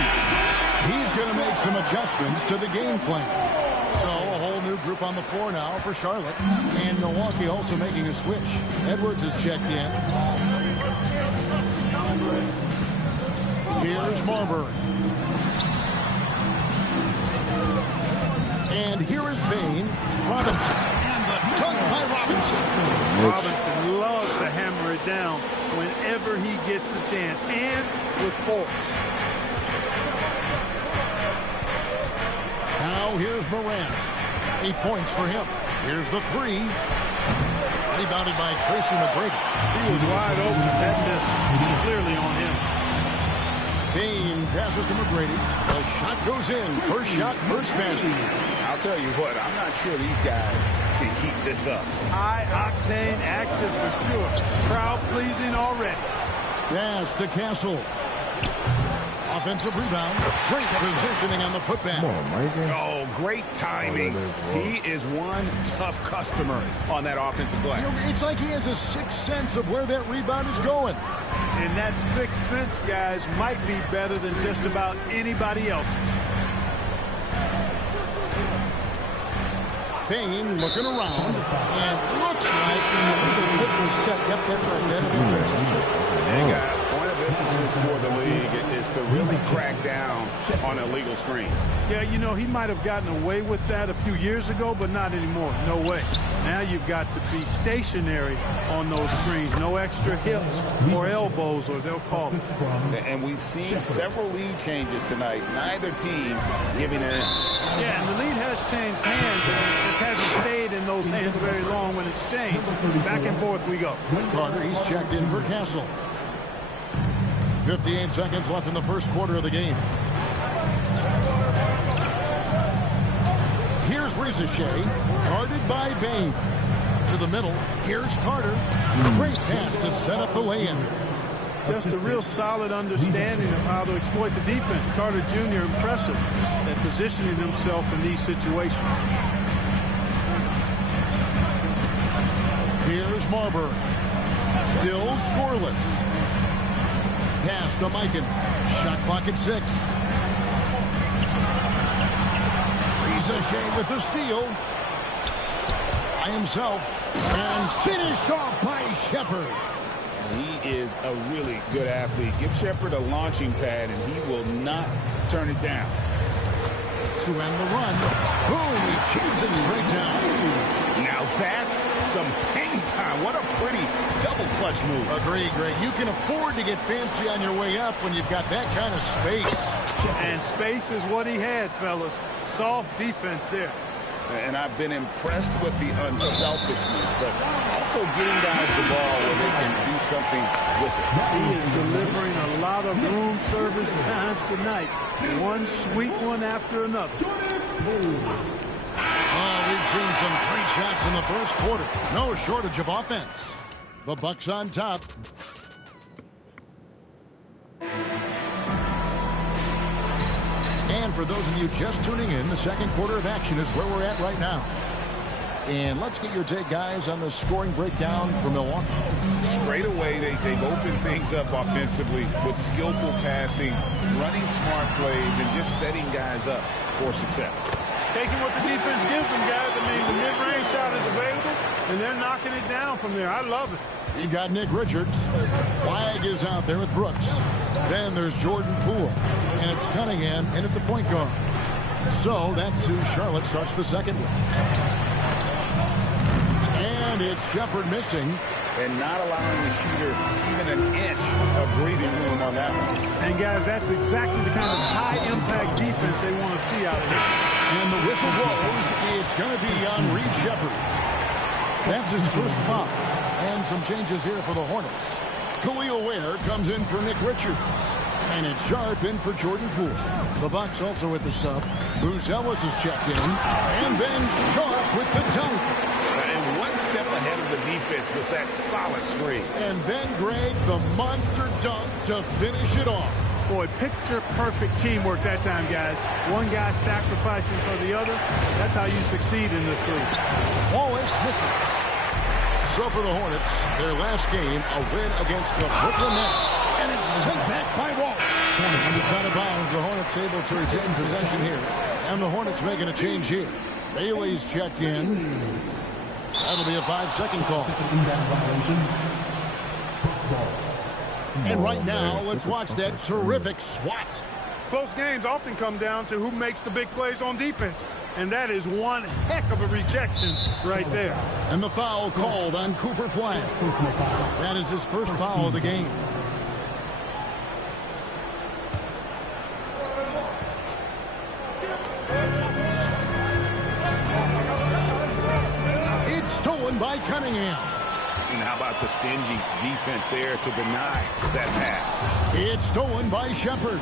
He's going to make some adjustments to the game plan. So a whole new group on the floor now for Charlotte. And Milwaukee also making a switch. Edwards is checked in. Here's Marbury. And here is Bain. Robinson. And the dunk by Robinson. Robinson loves to hammer it down whenever he gets the chance. And with 4. Now here's Morant. 8 points for him. Here's the 3. Rebounded by Tracy McGrady. He was wide open at that distance. Clearly on him. Bain passes to McGrady. The shot goes in. First shot, first basket. I'll tell you what, I'm not sure these guys can keep this up. High-octane action for sure. Crowd-pleasing already. Pass to Castle. Offensive rebound. Great positioning on the putback. Come on, Mike. Oh, great timing. He is one tough customer on that offensive glass. You know, it's like he has a sixth sense of where that rebound is going. And that sixth sense, guys, might be better than just about anybody else. Bain looking around, and looks like the hit was set. Yep, that's right. That'll get their attention. And guys, point of emphasis for the league is to really crack down on illegal screens. Yeah, you know, he might have gotten away with that a few years ago, but not anymore. No way. Now you've got to be stationary on those screens. No extra hips or elbows, or they'll call it. And we've seen several lead changes tonight. Neither team giving in. Yeah, and the lead has changed hands, and it just hasn't stayed in those hands very long when it's changed. Back and forth we go. Carter, he's checked in for Castle. 58 seconds left in the first quarter of the game. Here's Ricochet, guarded by Bain. to the middle. Here's Carter. Great pass to set up the lay-in. Just a real solid understanding of how to exploit the defense. Carter Jr. impressive at positioning himself in these situations. Here's Marbury. Still scoreless. Pass to Mikan. Shot clock at 6. Shea with the steal. By himself. And finished off by Shepherd. He is a really good athlete. Give Shepherd a launching pad, and he will not turn it down. To end the run. Boom, he chips it straight down. Now that's some hang time. What a pretty double clutch move. Agree, Greg. You can afford to get fancy on your way up when you've got that kind of space. And space is what he had, fellas. Soft defense there. And I've been impressed with the unselfishness, but also getting guys the ball where they can do something with it. He is delivering a lot of room service times tonight. One sweet one after another. Oh, we've seen some great shots in the first quarter. No shortage of offense. The Bucks on top. And for those of you just tuning in, the second quarter of action is where we're at right now. And let's get your take, guys, on the scoring breakdown for Milwaukee. Straight away, they've opened things up offensively with skillful passing, running smart plays, and just setting guys up for success. Taking what the defense gives them, guys. I mean, the mid-range shot is available, and they're knocking it down from there. I love it. You got Nick Richards. Flagg is out there with Brooks. Then there's Jordan Poole. And it's Cunningham in at the point guard. So that's who Charlotte starts the second with. And it's Shepherd missing. And not allowing the shooter even an inch of breathing room on that one. And, guys, that's exactly the kind of high-impact defense they want to see out of here. And the whistle blows. It's going to be on Reed Shepherd. That's his first foul. And some changes here for the Hornets. Khalil Ware comes in for Nick Richards. And it's Sharpe in for Jordan Poole. The Bucks also with the sub. Bruce Ellis is checked in. And then Sharpe with the dunk. And one step ahead of the defense with that solid screen. And then, Greg, the monster dunk to finish it off. Boy, picture-perfect teamwork that time, guys. One guy sacrificing for the other. That's how you succeed in this league. Wallace misses. So for the Hornets, their last game, a win against the Brooklyn Nets. And it's sent back by Wallace. And it's out of bounds. The Hornets able to retain possession here. And the Hornets making a change here. Bailey's checked in. That'll be a 5-second call. And right now, let's watch that terrific swat. Close games often come down to who makes the big plays on defense. And that is one heck of a rejection right there. And the foul called on Cooper Flagg. That is his first foul of the game. It's stolen by Cunningham. And how about the stingy defense there to deny that pass? It's stolen by Shepherd.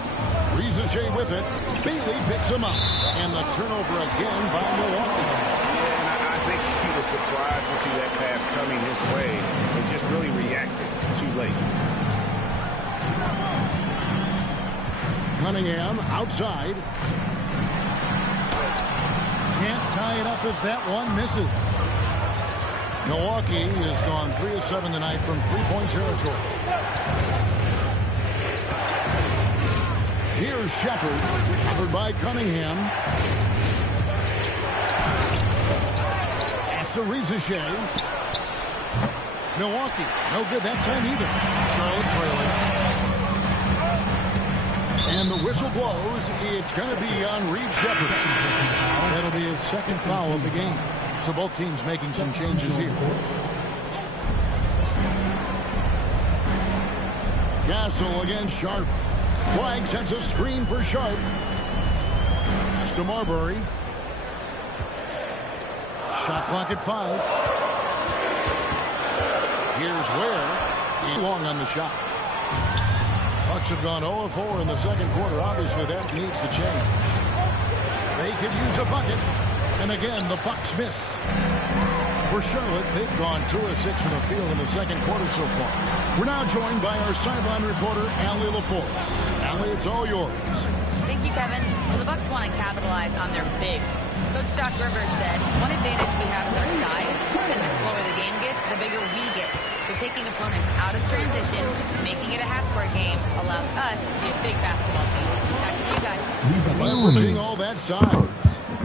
Shea with it. Bailey picks him up. And the turnover again by Milwaukee. Yeah, and I think he was surprised to see that pass coming his way and just really reacted too late. Cunningham outside. Can't tie it up as that one misses. Milwaukee has gone 3 of 7 tonight from three-point territory. Here's Shepherd, covered by Cunningham. Pass to Shea. Milwaukee, no good that time either. Charlotte trailing. And the whistle blows. It's going to be on Reed Shepherd. That'll be his second foul of the game. So both teams making some changes here. Castle against Sharpe. Flagg sets a screen for Sharpe. Pass to Marbury. Shot clock at 5. Here's Ware. Long on the shot. Bucks have gone 0 of 4 in the second quarter. Obviously, that needs to change. They could use a bucket. And again, the Bucks miss. For Charlotte, they've gone 2 of 6 from the field in the second quarter so far. We're now joined by our sideline reporter, Allie LaForce. Allie, it's all yours. Thank you, Kevin. Well, the Bucks want to capitalize on their bigs. Coach Doc Rivers said, one advantage we have is our size, and the slower the game gets, the bigger we get. So taking opponents out of transition, making it a half-court game, allows us to be a big basketball team. Back to you guys. Leveraging all that size.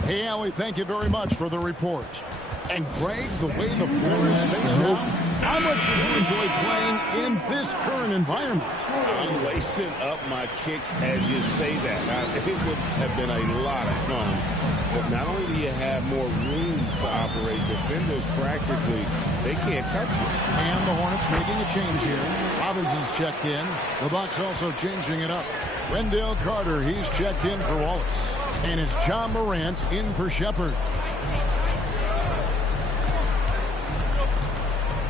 Hey, Allie, thank you very much for the report. And Greg, the way the floor is spaced out, how much would you enjoy playing in this current environment? I'm lacing up my kicks as you say that. It would have been a lot of fun. But not only do you have more room to operate, defenders practically, they can't touch you. And the Hornets making a change here. Robinson's checked in. The Bucks also changing it up. Wendell Carter, he's checked in for Wallace. And it's John Morant in for Shepard.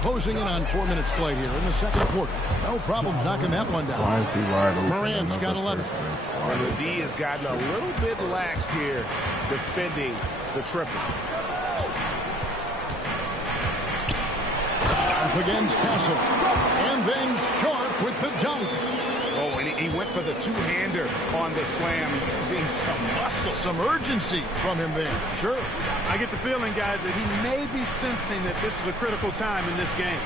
Closing in on 4 minutes play here in the second quarter. No problems knocking that one down. Why is he wide open? Morant's got 11. And the D has gotten a little bit laxed here defending the triple. Up against Castle. And then Sharpe with the dunk. Oh, and he went for the two-hander on the slam. Seeing some muscle. Some urgency from him there. Sure. I get the feeling, guys, that he may be sensing that this is a critical time in this game.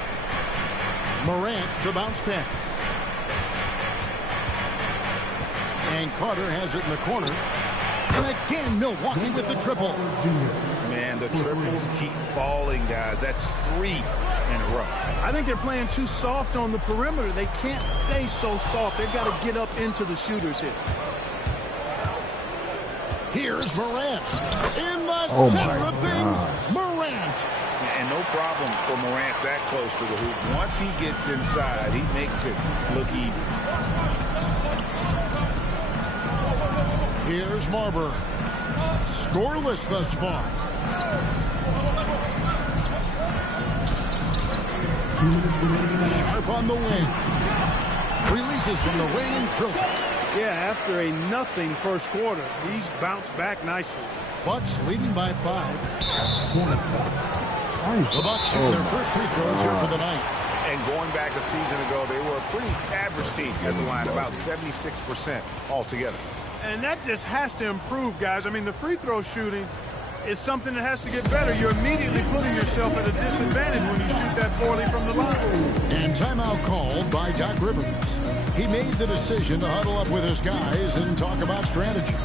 Morant, the bounce pass. And Carter has it in the corner. And again, Milwaukee with the triple. Man, the triples keep falling, guys. That's 3 in a row. I think they're playing too soft on the perimeter. They can't stay so soft. They've got to get up into the shooters here. Here's Morant. In the center of things, Morant. And no problem for Morant that close to the hoop. Once he gets inside, he makes it look even. Here's Marbury. Scoreless thus far. Sharpe on the wing. Releases from the wing and drills it. Yeah, after a nothing first quarter, he's bounced back nicely. Bucks leading by 5. The Bucks shoot their first free throws here for the night. And going back a season ago, they were a pretty average team at the line, about 76% altogether. And that just has to improve, guys. I mean, the free throw shooting is something that has to get better. You're immediately putting yourself at a disadvantage when you shoot that poorly from the line. And timeout called by Doc Rivers. He made the decision to huddle up with his guys and talk about strategy.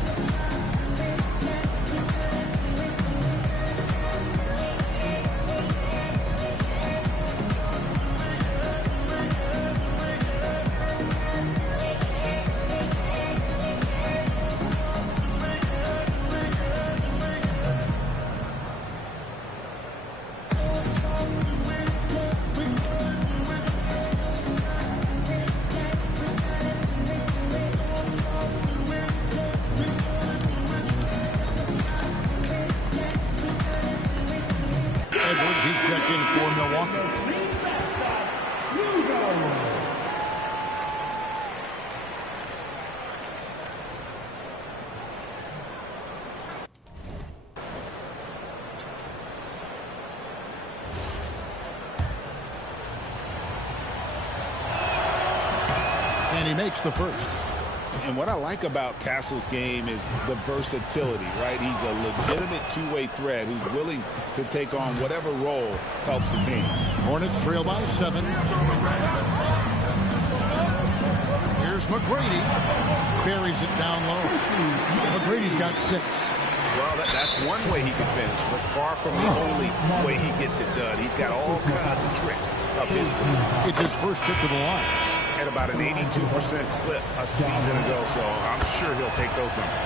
He's checked in for Milwaukee. And he makes the first. And what I like about Castle's game is the versatility, right? He's a legitimate two-way threat who's willing to take on whatever role helps the team. Hornets trail by 7. Here's McGrady. Buries it down low. McGrady's got 6. Well, that's one way he can finish, but far from the only way he gets it done. He's got all kinds of tricks up his sleeve. It's his first trip to the line. At about an 82% clip a season ago, so I'm sure he'll take those numbers.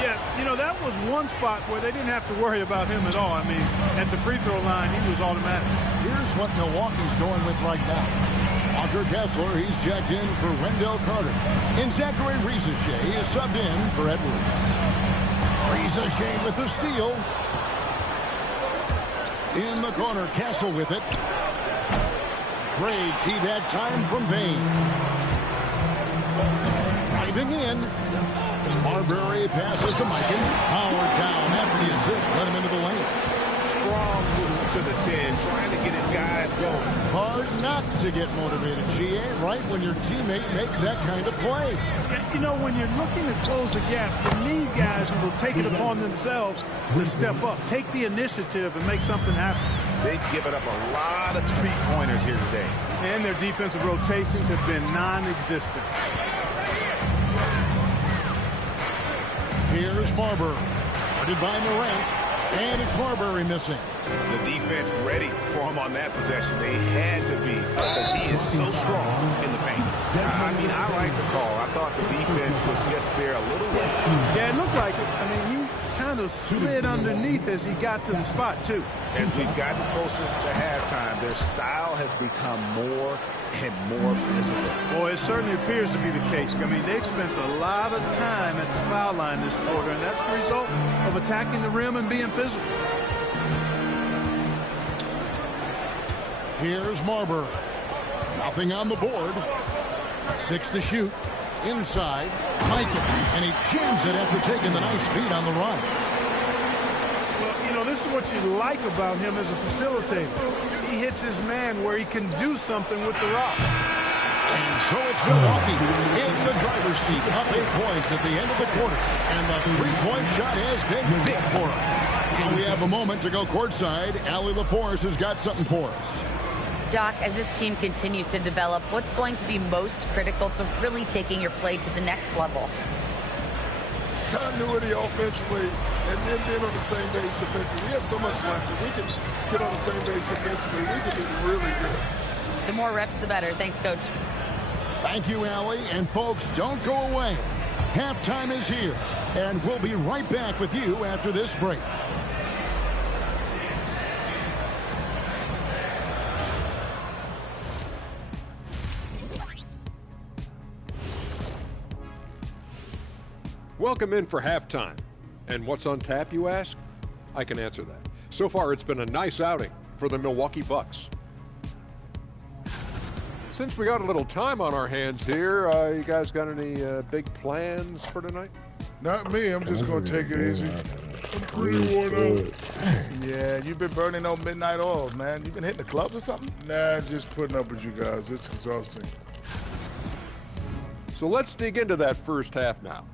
Yeah, you know, that was one spot where they didn't have to worry about him at all. I mean, at the free throw line, he was automatic. Here's what Milwaukee's going with right now. Walker Kessler, he's checked in for Wendell Carter. And Zachary Rizachet is subbed in for Edwards. Rizachet with the steal. In the corner, Castle with it. Craig key that time from Bain. Driving in. Marbury passes to Mikan. Howard down after the assist. Let him into the lane. strong to the 10, trying to get his guys going. Hard not to get motivated, GA, right when your teammate makes that kind of play. You know, when you're looking to close the gap, you need guys who will take it upon themselves to step up, take the initiative, and make something happen. They've given up a lot of three-pointers here today. And their defensive rotations have been non-existent. Here's Marbury, guarded by Morant, and it's Marbury missing. The defense ready for him on that possession. They had to be, because he is so strong in the paint. I mean, I like the call. I thought the defense was just there a little late. Yeah, it looked like it. I mean, he kind of slid underneath as he got to the spot, too. As we've gotten closer to halftime, their style has become more and more physical. Boy, it certainly appears to be the case. I mean, they've spent a lot of time at the foul line this quarter, and that's the result of attacking the rim and being physical. Here's Marbury. Nothing on the board. 6 to shoot. Inside. Michael. And he jams it after taking the nice feed on the run. Well, you know, this is what you like about him as a facilitator. He hits his man where he can do something with the rock. And so it's Milwaukee in the driver's seat, up 8 points at the end of the quarter. And the three-point shot has been big for him. Now we have a moment to go courtside. Allie LaForce has got something for us. Doc, as this team continues to develop, what's going to be most critical to really taking your play to the next level? Continuity offensively, and then being on the same page defensively. We have so much left. If we can get on the same page defensively, we can be really good. The more reps, the better. Thanks, Coach. Thank you, Allie. And folks, don't go away. Halftime is here, and we'll be right back with you after this break. Welcome in for halftime. And what's on tap, you ask? I can answer that. So far, it's been a nice outing for the Milwaukee Bucks. Since we got a little time on our hands here, you guys got any big plans for tonight? Not me. I'm just going to take it easy. I'm pretty worn out. Yeah, you've been burning those midnight oils, man. You been hitting the clubs or something? Nah, just putting up with you guys. It's exhausting. So let's dig into that first half now.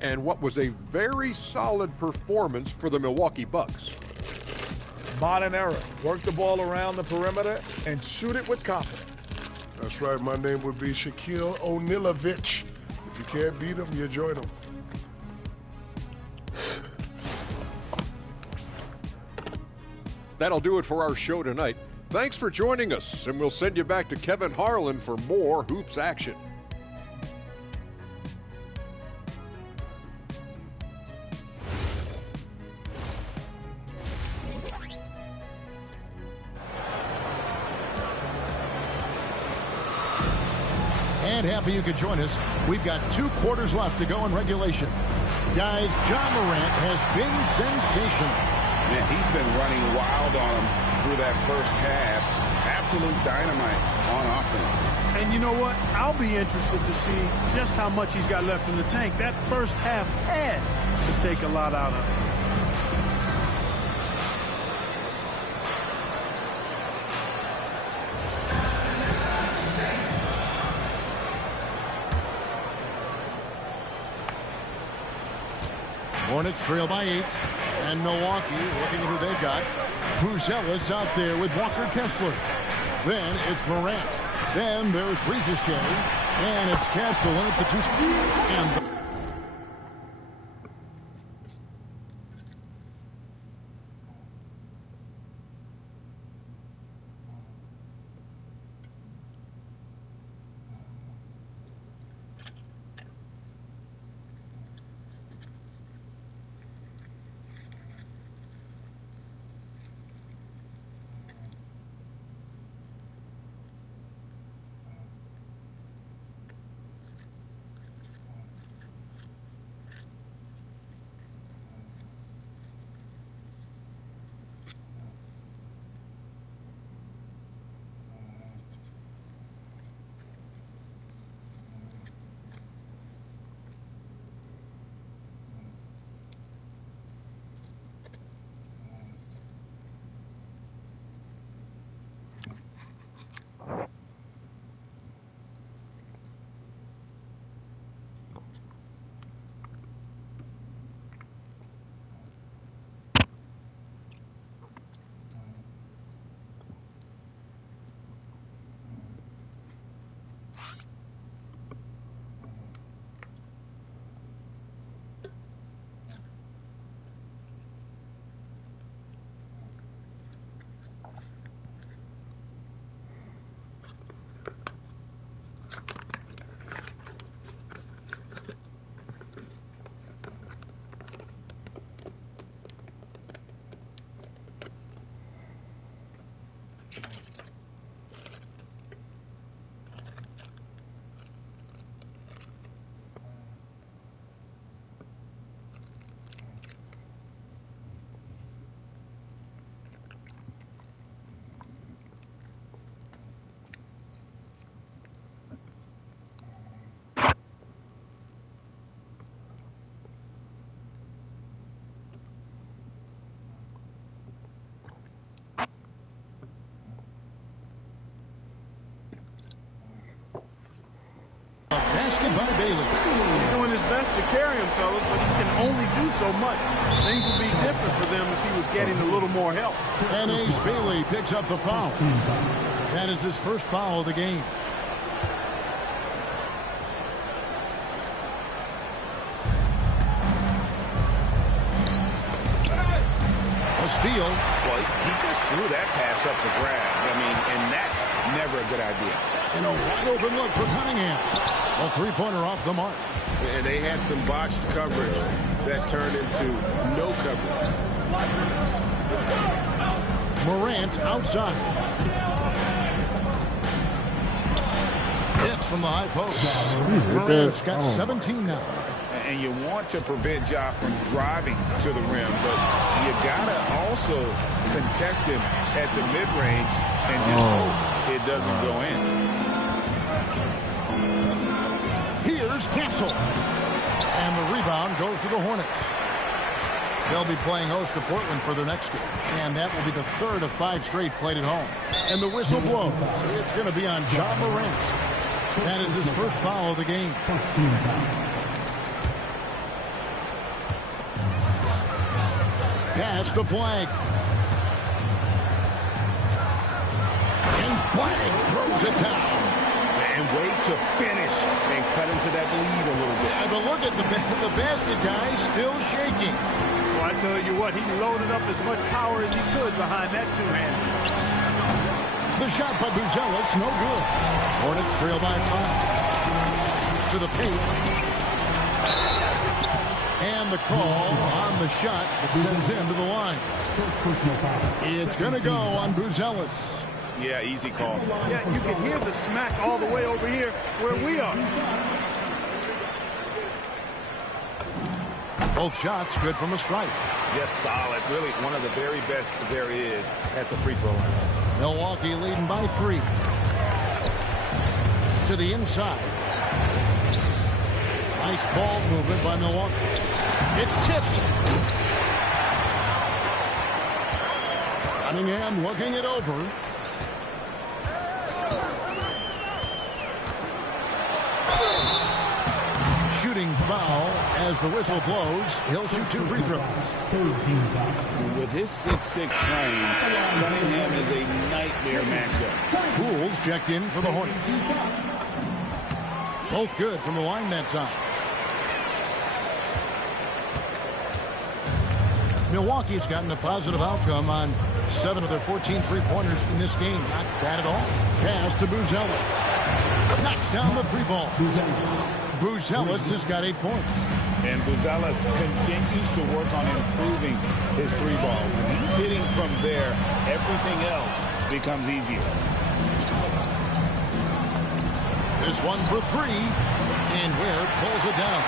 And what was a very solid performance for the Milwaukee Bucks. Modern era. Work the ball around the perimeter and shoot it with confidence. That's right. My name would be Shaquille O'Nealovich. If you can't beat him, you join him. That'll do it for our show tonight. Thanks for joining us, and we'll send you back to Kevin Harlan for more Hoops action. And happy you could join us. We've got 2 quarters left to go in regulation. Guys, John Morant has been sensational. Man, he's been running wild on him through that first half. Absolute dynamite on offense. And you know what? I'll be interested to see just how much he's got left in the tank. That first half had to take a lot out of him. Hornets trail by 8. And Milwaukee looking at who they've got. Bruzelis out there with Walker Kessler. Then it's Morant. Then there's Rizachet. And it's Castle in at the 2 and basket by Bailey. He's doing his best to carry him, fellas, but he can only do so much. Things would be different for them if he was getting a little more help. And Ace Bailey picks up the foul. That is his first foul of the game. A steal. Well, he just threw that pass up to grab. I mean, and that's never a good idea. And a wide open look for Cunningham. A three-pointer off the mark. And they had some botched coverage that turned into no coverage. Morant outside. Hits from the high post. Morant's got 17 now. And you want to prevent Ja from driving to the rim, but you gotta also contest him at the mid-range and just hope it doesn't go in. Here's Castle. And the rebound goes to the Hornets. They'll be playing host to Portland for their next game. And that will be the third of 5 straight played at home. And the whistle blows. It's going to be on Ja Morant. That is his first foul of the game. Pass to Flagg. And Flagg throws it down. And wait to finish and cut into that lead a little bit. But look at the basket guy still shaking. Well, I tell you what, he loaded up as much power as he could behind that two-hander. The shot by Buzelis, no good. Hornets trail by 5. To the paint. And the call on the shot that sends him to the line. It's going to go on Buzelis. Yeah, easy call. Yeah, you can hear the smack all the way over here where we are. Both shots good from a strike. Just solid. Really one of the very best there is at the free throw line. Milwaukee leading by 3. To the inside. Nice ball movement by Milwaukee. It's tipped. Cunningham looking it over. Shooting foul as the whistle blows. He'll shoot 2 free throws. With his 6'6" frame, Cunningham is a nightmare matchup. Pools checked in for the Hornets. Both good from the line that time. Milwaukee's gotten a positive outcome on 7 of their 14 three-pointers in this game. Not bad at all. Pass to Buzelis. Knocks down the 3 ball. Buzelis has got 8 points. And Buzelis continues to work on improving his 3 ball. When he's hitting from there, everything else becomes easier. This one for 3. And Ware pulls it down.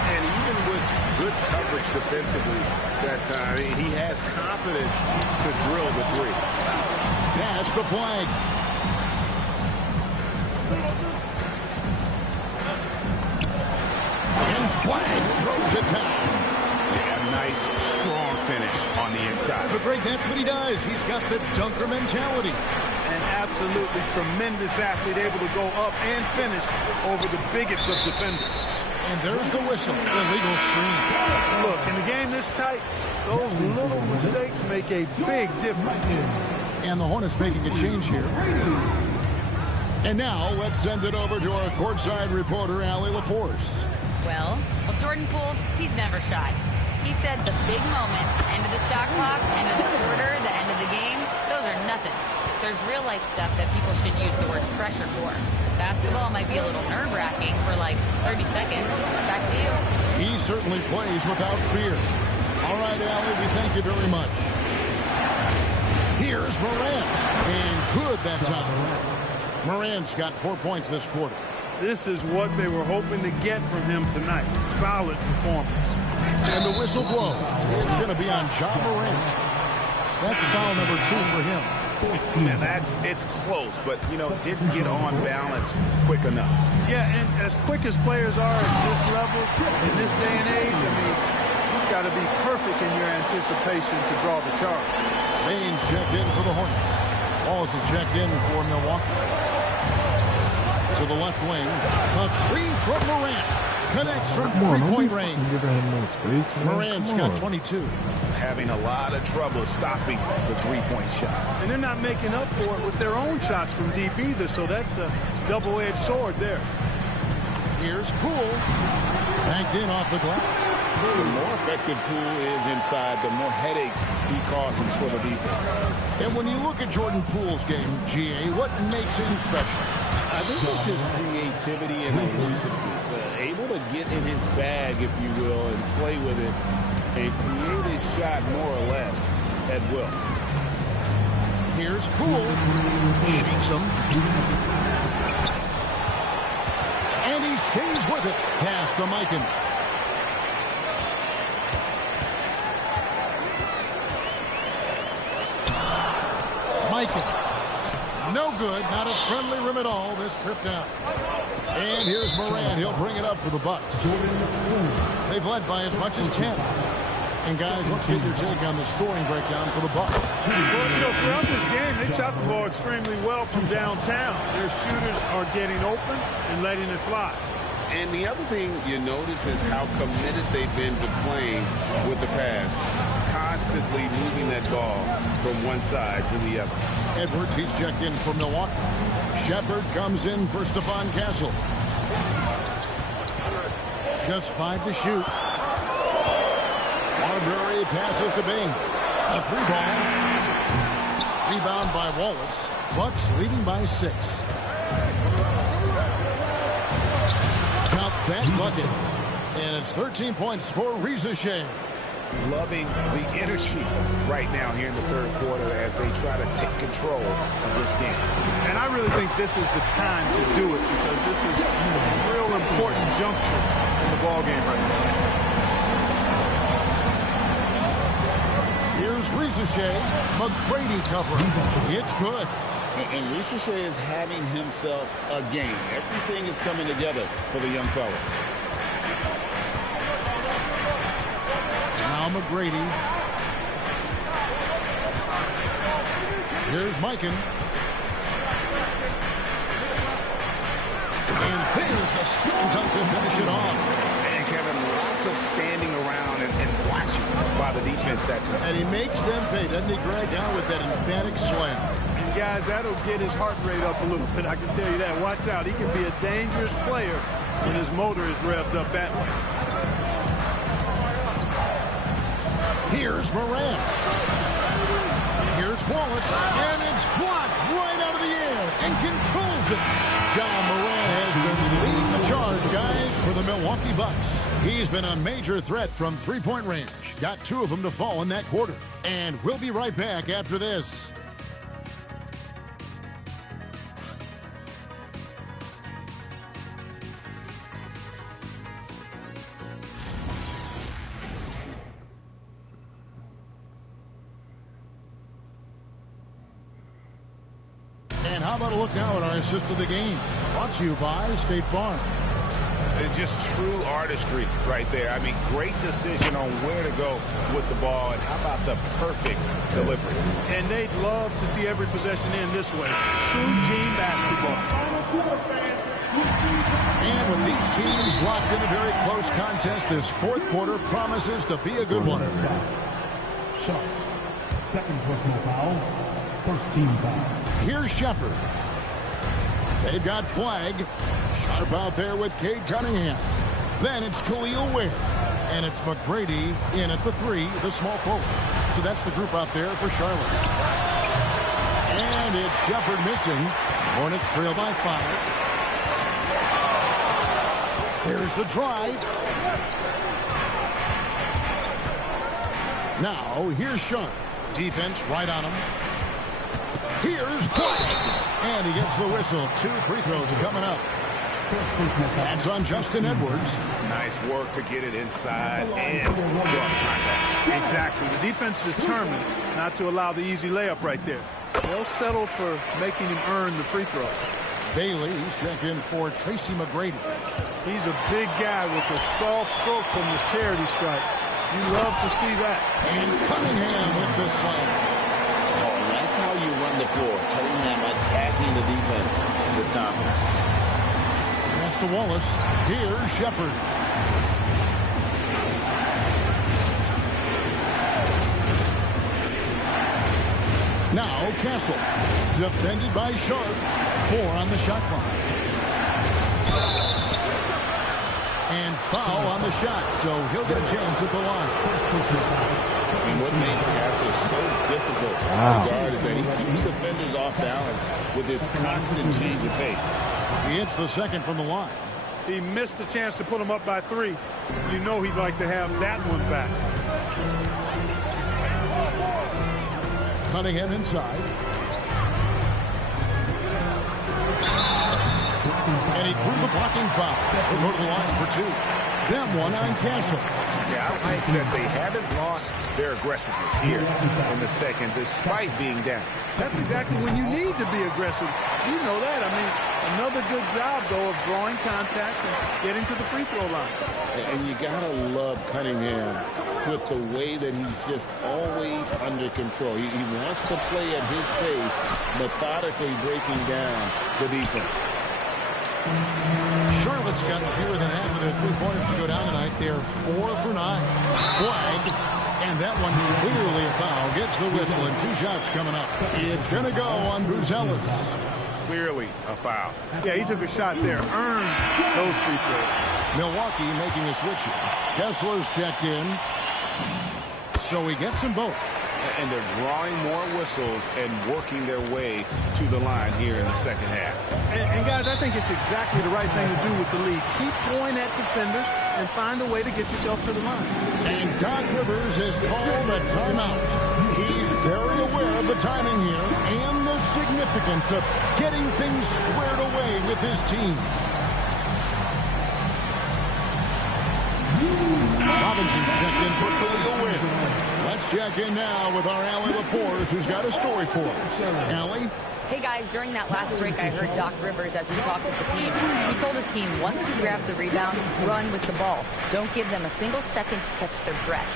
And even with good coverage defensively that time, he has confidence to drill the 3. Pass to Flagg. And Flagg throws it down. Yeah, nice, strong finish on the inside. But Greg, that's what he does. He's got the dunker mentality. An absolutely tremendous athlete, able to go up and finish over the biggest of defenders. And there's the whistle, illegal screen. Look, in a game this tight, those little mistakes make a big difference. And the Hornets making a change here. And now let's send it over to our courtside reporter, Allie LaForce. Well, Jordan Poole, he's never shy. He said the big moments, end of the shot clock, end of the quarter, the end of the game, those are nothing. There's real-life stuff that people should use the word pressure for. Basketball might be a little nerve-wracking for like 30 seconds. Back to you. He certainly plays without fear. All right, Allie, we thank you very much. Here's Morant. And good that time. Morant's got 4 points this quarter. This is what they were hoping to get from him tonight. Solid performance. And the whistle blows. It's going to be on Ja Morant. That's foul number 2 for him. And it's close, but, you know, didn't get on balance quick enough. Yeah, and as quick as players are at this level, in this day and age, I mean, you've got to be perfect in your anticipation to draw the charge. Baines checked in for the Hornets. Wallace is checked in for Milwaukee. To the left wing. A 3 from Morant connects from three-point range. Morant's got 22. Having a lot of trouble stopping the three-point shot. And they're not making up for it with their own shots from deep either, so that's a double-edged sword there. Here's Poole. Banked in off the glass. The more effective Poole is inside, the more headaches he causes for the defense. And when you look at Jordan Poole's game, GA, what makes him special? I think it's his creativity and elusiveness. Able to get in his bag, if you will, and play with it and create his shot more or less at will. Here's Poole. Shakes him. And he stays with it. Pass to Mikan. No good. Not a friendly rim at all this trip down. And here's Morant. He'll bring it up for the Bucks. They've led by as much as 10. And guys, let's get your take on the scoring breakdown for the Bucks. Well, throughout this game, they've shot the ball extremely well from downtown. Their shooters are getting open and letting it fly. And the other thing you notice is how committed they've been to playing with the pass. Constantly moving that ball from one side to the other. Edwards, he's checked in for Milwaukee. Shepard comes in for Stephon Castle. Just 5 to shoot. Marbury passes to Bing. A 3-ball. Rebound by Wallace. Bucks leading by 6. Count that bucket. And it's 13 points for r3. Loving the energy right now here in the third quarter as they try to take control of this game. And I really think this is the time to do it because this is a real important juncture in the ball game right now. Here's r3. McGrady covering. It's good. And r3 is having himself a game. Everything is coming together for the young fella. Now McGrady. Here's Mikan. And there's the slam dunk to finish it off. And Kevin, lots of standing around and watching by the defense that time. And he makes them pay, doesn't he, Greg, out with that emphatic slam. And guys, that'll get his heart rate up a little bit, I can tell you that. Watch out, he can be a dangerous player when his motor is revved up that way. Here's Morant. Here's Wallace. And it's blocked right out of the air and controls it. John Morant has been leading the charge, guys, for the Milwaukee Bucks. He's been a major threat from three-point range. Got 2 of them to fall in that quarter. And we'll be right back after this. And how about a look now at our assist of the game? Brought to you by State Farm. It's just true artistry right there. I mean, great decision on where to go with the ball. And how about the perfect delivery? And they'd love to see every possession end this way. True team basketball. And with these teams locked in a very close contest, this fourth quarter promises to be a good one. Sharpe. Second personal foul. First team foul. Here's Shepard. They've got Flagg. Sharpe out there with Cade Cunningham. Then it's Khalil Ware. And it's McGrady in at the 3, the small forward. So that's the group out there for Charlotte. And it's Shepard missing. Hornets trail by 5. There's the drive. Now, here's Sharpe. Defense right on him. Here's Flagg. And he gets the whistle. 2 free throws coming up. That's on Justin Edwards. Nice work to get it inside and draw contact. Exactly. The defense is determined not to allow the easy layup right there. They'll settle for making him earn the free throw. Bailey, he's checking in for Tracy McGrady. He's a big guy with a soft stroke from his charity stripe. You love to see that. And Cunningham with the slam. Oh, and that's how you run the floor. Cunningham attacking the defense with confidence. to Wallace. Here's Shepard. Now Castle. Defended by Sharpe. 4 on the shot clock. And foul on the shot, so he'll get a chance at the line. And what makes Castle so difficult to guard is that he keeps defenders off balance with his constant change of pace. He hits the second from the line. He missed the chance to put him up by 3. You know he'd like to have that one back. Cunningham inside. And he drew the blocking foul. He'll go to the line for 2. Then one on Castle. Yeah, I like that they haven't lost their aggressiveness here in the second, despite being down. That's exactly when you need to be aggressive. You know that. I mean, another good job, though, of drawing contact and getting to the free throw line. And you got to love Cunningham with the way that he's just always under control. He wants to play at his pace, methodically breaking down the defense. Charlotte's got fewer than half of their three-pointers to go down tonight. They're 4 for 9. Flagg, and that one clearly a foul. Gets the whistle, and 2 shots coming up. It's going to go on Bruzelis. Clearly a foul. Yeah, he took a shot there. Earned those free throws. Milwaukee making a switch here. Kessler's checked in. So he gets them both. And they're drawing more whistles and working their way to the line here in the second half. And guys, I think it's exactly the right thing to do with the lead. Keep going at defenders and find a way to get yourself to the line. And Doc Rivers has called a timeout. He's very aware of the timing here and the significance of getting things squared away with his team. Robinson's checked in for Julio Wynn. Let's check in now with our Allie LaForce, who's got a story for us. Allie? Hey guys, during that last break, I heard Doc Rivers as he talked with the team. He told his team, once you grab the rebound, run with the ball. Don't give them a single second to catch their breath.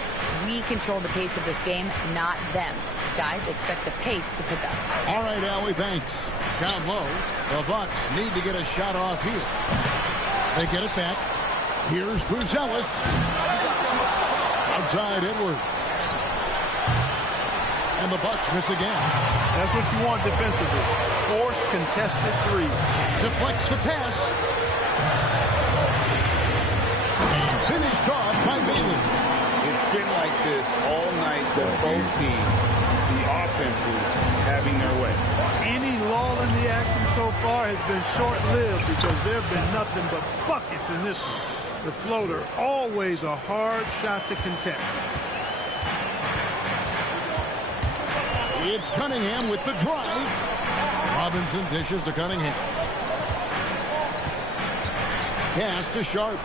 We control the pace of this game, not them. Guys, expect the pace to pick up. All right, Allie, thanks. Down low, the Bucks need to get a shot off here. They get it back. Here's Bruzelis. Outside Edwards. And the Bucks miss again. That's what you want defensively. Force contested threes. Deflects the pass. And finished off by Bailey. It's been like this all night for both teams. The offenses having their way. Any lull in the action so far has been short-lived because there have been nothing but buckets in this one. The floater, always a hard shot to contest. It's Cunningham with the drive. Robinson dishes to Cunningham. Pass to Sharpe.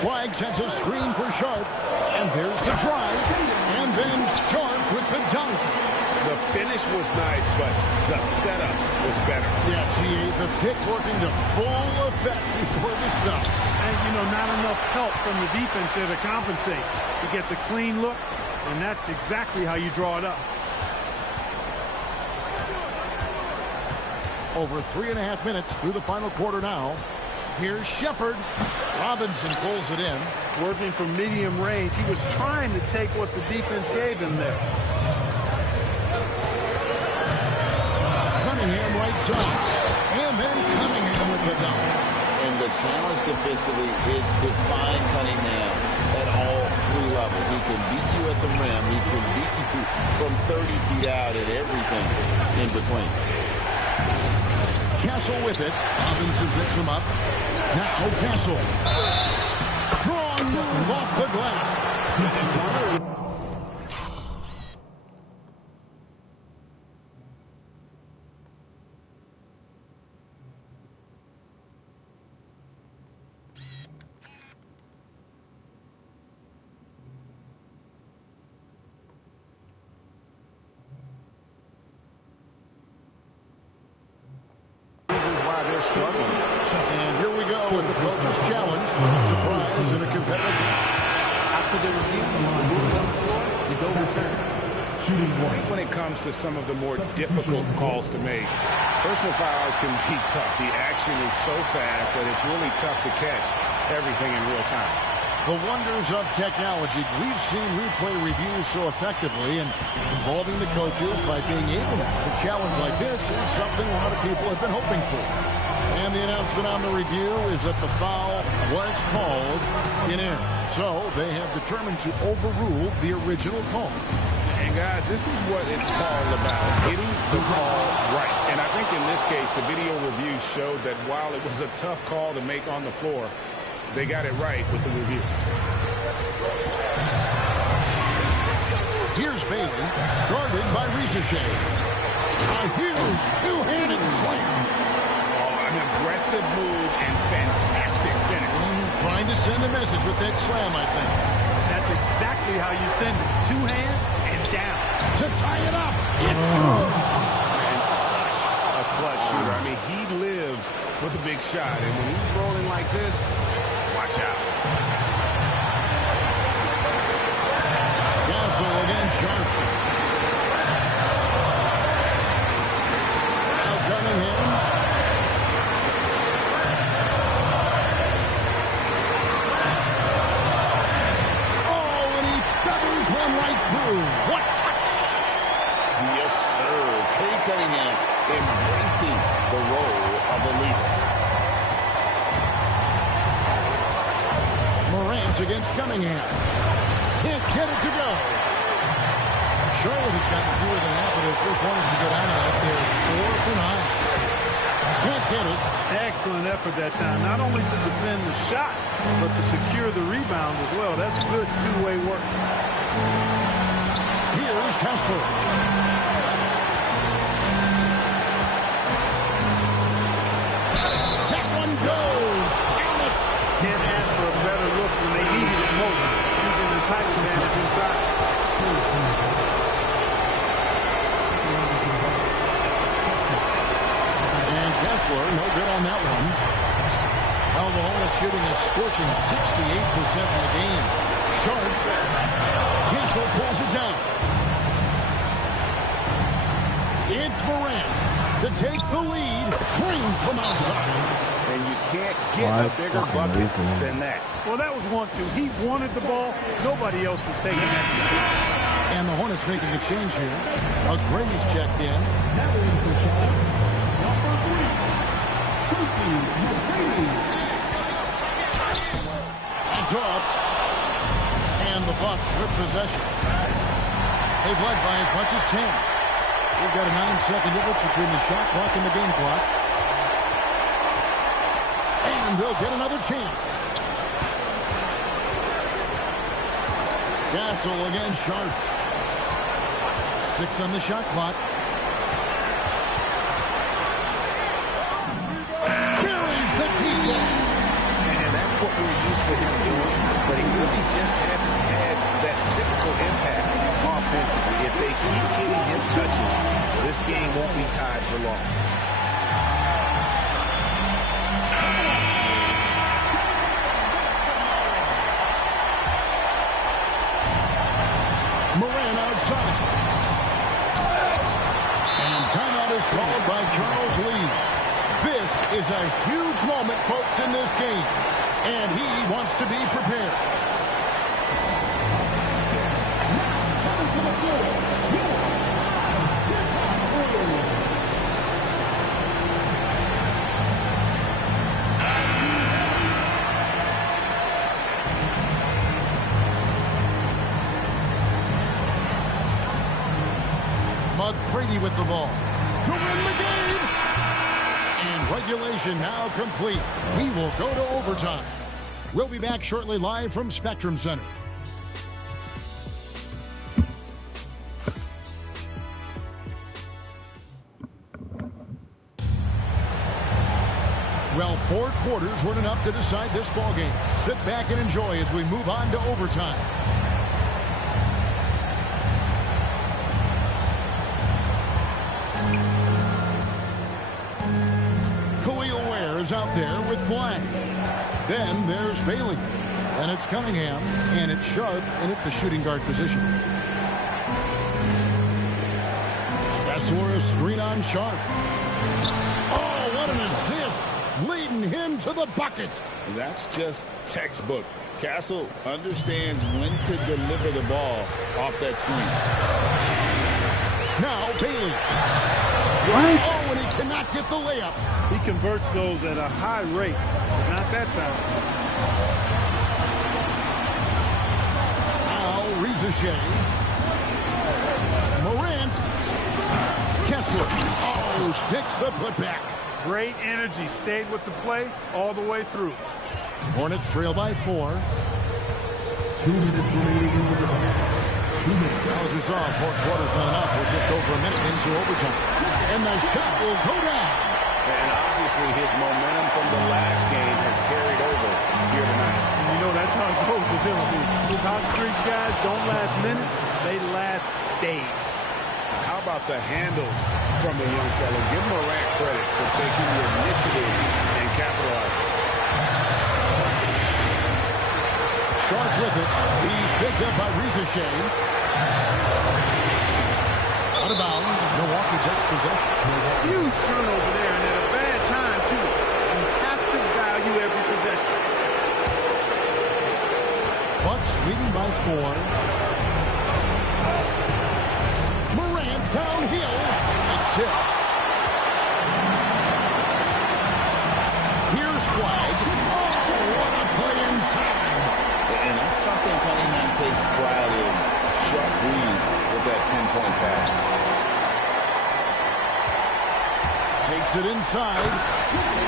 Flagg sets a screen for Sharpe. And there's the drive. And then Sharpe with the dunk. The finish was nice, but the setup was better. Yeah, the pick working to full effect before the stop. And, you know, not enough help from the defense there to compensate. He gets a clean look, and that's exactly how you draw it up. Over 3.5 minutes through the final quarter now. Here's Shepard. Robinson pulls it in. Working from medium range. He was trying to take what the defense gave him there. Cunningham right side. And then Cunningham with the dunk. And the challenge defensively is to find Cunningham at all 3 levels. He can beat you at the rim. He can beat you from 30 feet out at everything in between. Castle with it. Robinson picks him up. Now Castle. Strong move off the glass. And here we go with the coach's challenge. Surprise in a competitive. After the review, the ruling on the floor is overturned. I think when it comes to some of the more difficult calls to make, Personal fouls can be tough. The action is so fast that it's really tough to catch everything in real time. The wonders of technology. We've seen replay reviews so effectively, and involving the coaches by being able to have a challenge like this is something a lot of people have been hoping for. And the announcement on the review is that the foul was called in error. So they have determined to overrule the original call. And guys, this is what it's called about, getting the call right. And I think in this case, the video review showed that while it was a tough call to make on the floor, they got it right with the review. Here's Bailey, guarded by Ricochet. A huge two-handed slam. Oh, an aggressive move and fantastic finish. Trying to send a message with that slam, I think. That's exactly how you send it. Two hands and down. To tie it up. It's good. And such a clutch shooter. I mean, he lives for the big shot. And when he's rolling like this, watch out. Castle against Sharpe. Now Cunningham. Oh, and he feathers one right through. What touch! Yes, sir. Cade Cunningham embracing the role of a leader. Morant against Cunningham. Can't get it to go. Charlotte has gotten fewer than half of their 3 pointers to go down tonight. They're 4 for 9. Can't get it. Excellent effort that time. Not only to defend the shot, but to secure the rebounds as well. That's good two-way work. Here's Kessler. That one goes. Count it. Can't ask for a better look when they needed it most, using his height advantage inside. And Kessler, no good on that one. Now the Hornets shooting a scorching 68% in the game. Sharpe. Kessler pulls it down. It's Morant to take the lead. Cream from outside. And you can't get a bigger bucket than that. Well, that was 1-2. He wanted the ball. Nobody else was taking that shot. And the Hornets making a change here. Grady's checked in. It's off. And the Bucks with possession. They've led by as much as 10. We've got a 9-second difference between the shot clock and the game clock. And they'll get another chance. Castle against Sharpe. 6 on the shot clock. Carries the team. And that's what we're used to him doing, but he really just hasn't had that typical impact offensively. If they keep getting him touches, this game won't be tied for long. Morant outside. And timeout is called by Charles Lee. This is a huge moment, folks, in this game. And he wants to be prepared. McCready with the ball to win the game. And regulation now complete. We will go to overtime. We'll be back shortly live from Spectrum Center. Well, 4 quarters weren't enough to decide this ballgame. Sit back and enjoy as we move on to overtime. Out there with Flagg. Then there's Bailey. Then it's Cunningham. And it's Sharpe in at the shooting guard position. That's a screen on Sharpe. Oh, what an assist, leading him to the bucket. That's just textbook. Castle understands when to deliver the ball off that screen. Now Bailey. What? Oh, and he cannot get the layup. He converts those at a high rate, but not that time. Now Ricochet. Morant. Kessler. Oh, sticks the putback. Great energy. Stayed with the play all the way through. Hornets trail by 4. 2 minutes remaining in the game. 2 minutes. Now, as we saw, 4 quarters not enough. We're just over a minute into overtime. And the shot will go down. And obviously his momentum from the last game has carried over here tonight. And you know that's how it goes with him. These hot streaks, guys, don't last minutes. They last days. How about the handles from the young fellow? Give Morant credit for taking the initiative and capitalizing. Sharpe with it. He's picked up by Ricochet. Out of bounds. Milwaukee takes possession. Huge turnover there, and at a bad time, too. You have to value every possession. Bucks leading by 4. Morant downhill. It's tipped. Here's Flagg. Oh, what a play inside. And that's something Cunningham takes pride in. Sharp read with that pinpoint pass. Takes it inside.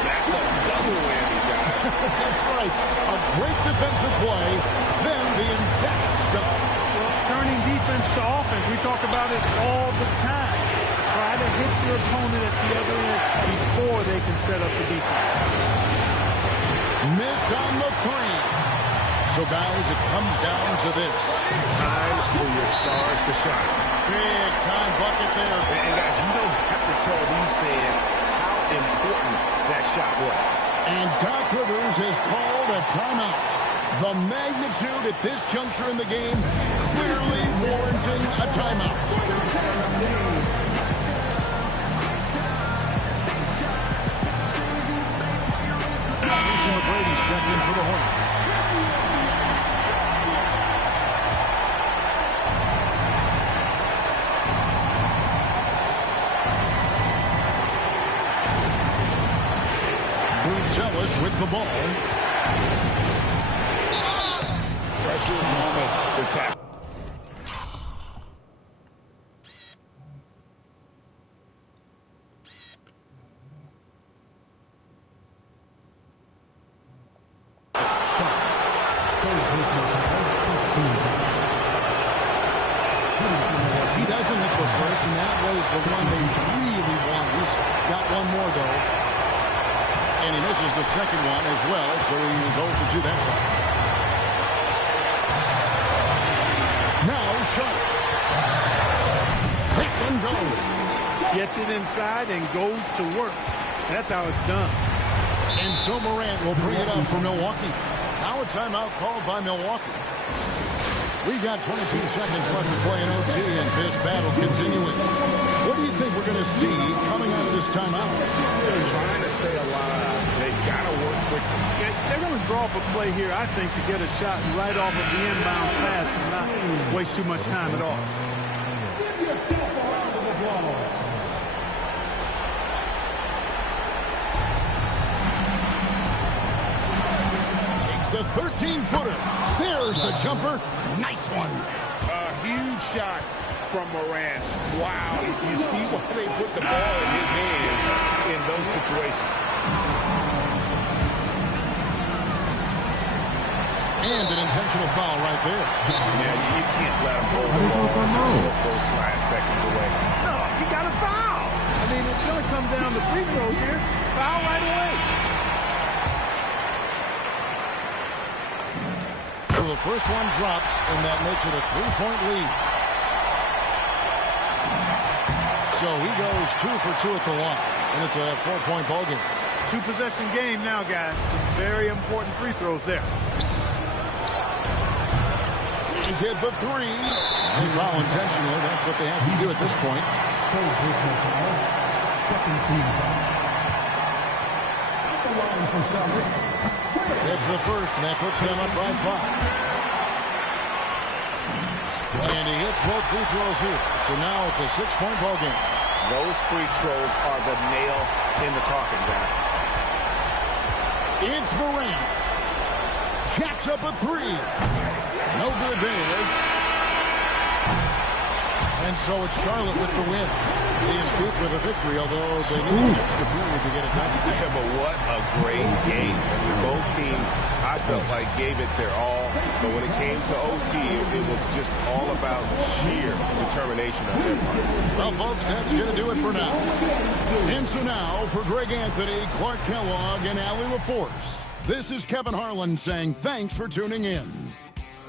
That's a double whammy, guys. That's right. A great defensive play. Then the emphatic stop. Well, turning defense to offense. We talk about it all the time. Try to hit your opponent at the other end before they can set up the defense. Missed on the 3. So, guys, it comes down to this. Time for your stars to shine. Big time bucket there. And guys, you don't have to tell these fans how important that shot was. And Doc Rivers has called a timeout. The magnitude at this juncture in the game clearly warranting a timeout. Jason McGrady's checked in for the Hornets. Ellis with the ball. Pressure moment for tap. He doesn't hit the first, and that was the one they really want. He's got one more, though. And he misses the second one as well, so he was 0 for 2 that time. Now Sharpe. Pick and go. Gets it inside and goes to work. That's how it's done. And so Morant will bring it up for Milwaukee. Now a timeout called by Milwaukee. We've got 22 seconds left to play in OT, and this battle continuing. What do you think we're going to see coming out of this timeout? They're trying to stay alive. They've got to work quickly. Yeah, they're going to draw up a play here, I think, to get a shot right off of the inbounds pass and not waste too much time at all. Give yourself a round of applause. Takes the 13-footer. There's the jumper. Nice one. A huge shot from Morant. Wow, you see why they put the ball in his hands in those situations. And an intentional foul right there. Yeah, you can't let him hold the ball just with those last seconds away. No, you got to foul. I mean, it's going to come down to free throws here. Foul right away. So the first one drops, and that makes it a 3-point lead. So he goes 2 for 2 at the line, and it's a 4-point ball game. 2-possession game now, guys. Some very important free throws there. He did the 3. They foul intentionally. That's what they have to do at this point. Second team foul. At the line for Celtic. It's the first, and that puts them up by 5. And he hits both free throws here. So now it's a 6-point ball game. Those free throws are the nail in the coffin, guys. It's Morant. Jacks up a 3. No good there. And so it's Charlotte with the win. They escaped with a victory, although they need an extra period to get it done. Yeah, but what a great game. I mean, both teams, I felt like, gave it their all. But when it came to OT, it was just all about sheer determination on their part. Well, folks, that's going to do it for now. And so now, for Greg Anthony, Clark Kellogg, and Allie LaForce, this is Kevin Harlan saying thanks for tuning in.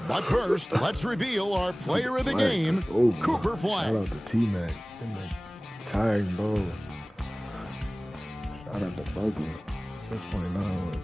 But first, let's reveal our player of the game, Cooper Flagg. Shout out to T-Mac in the tag, bro. Shout out to Bugler. 6.9.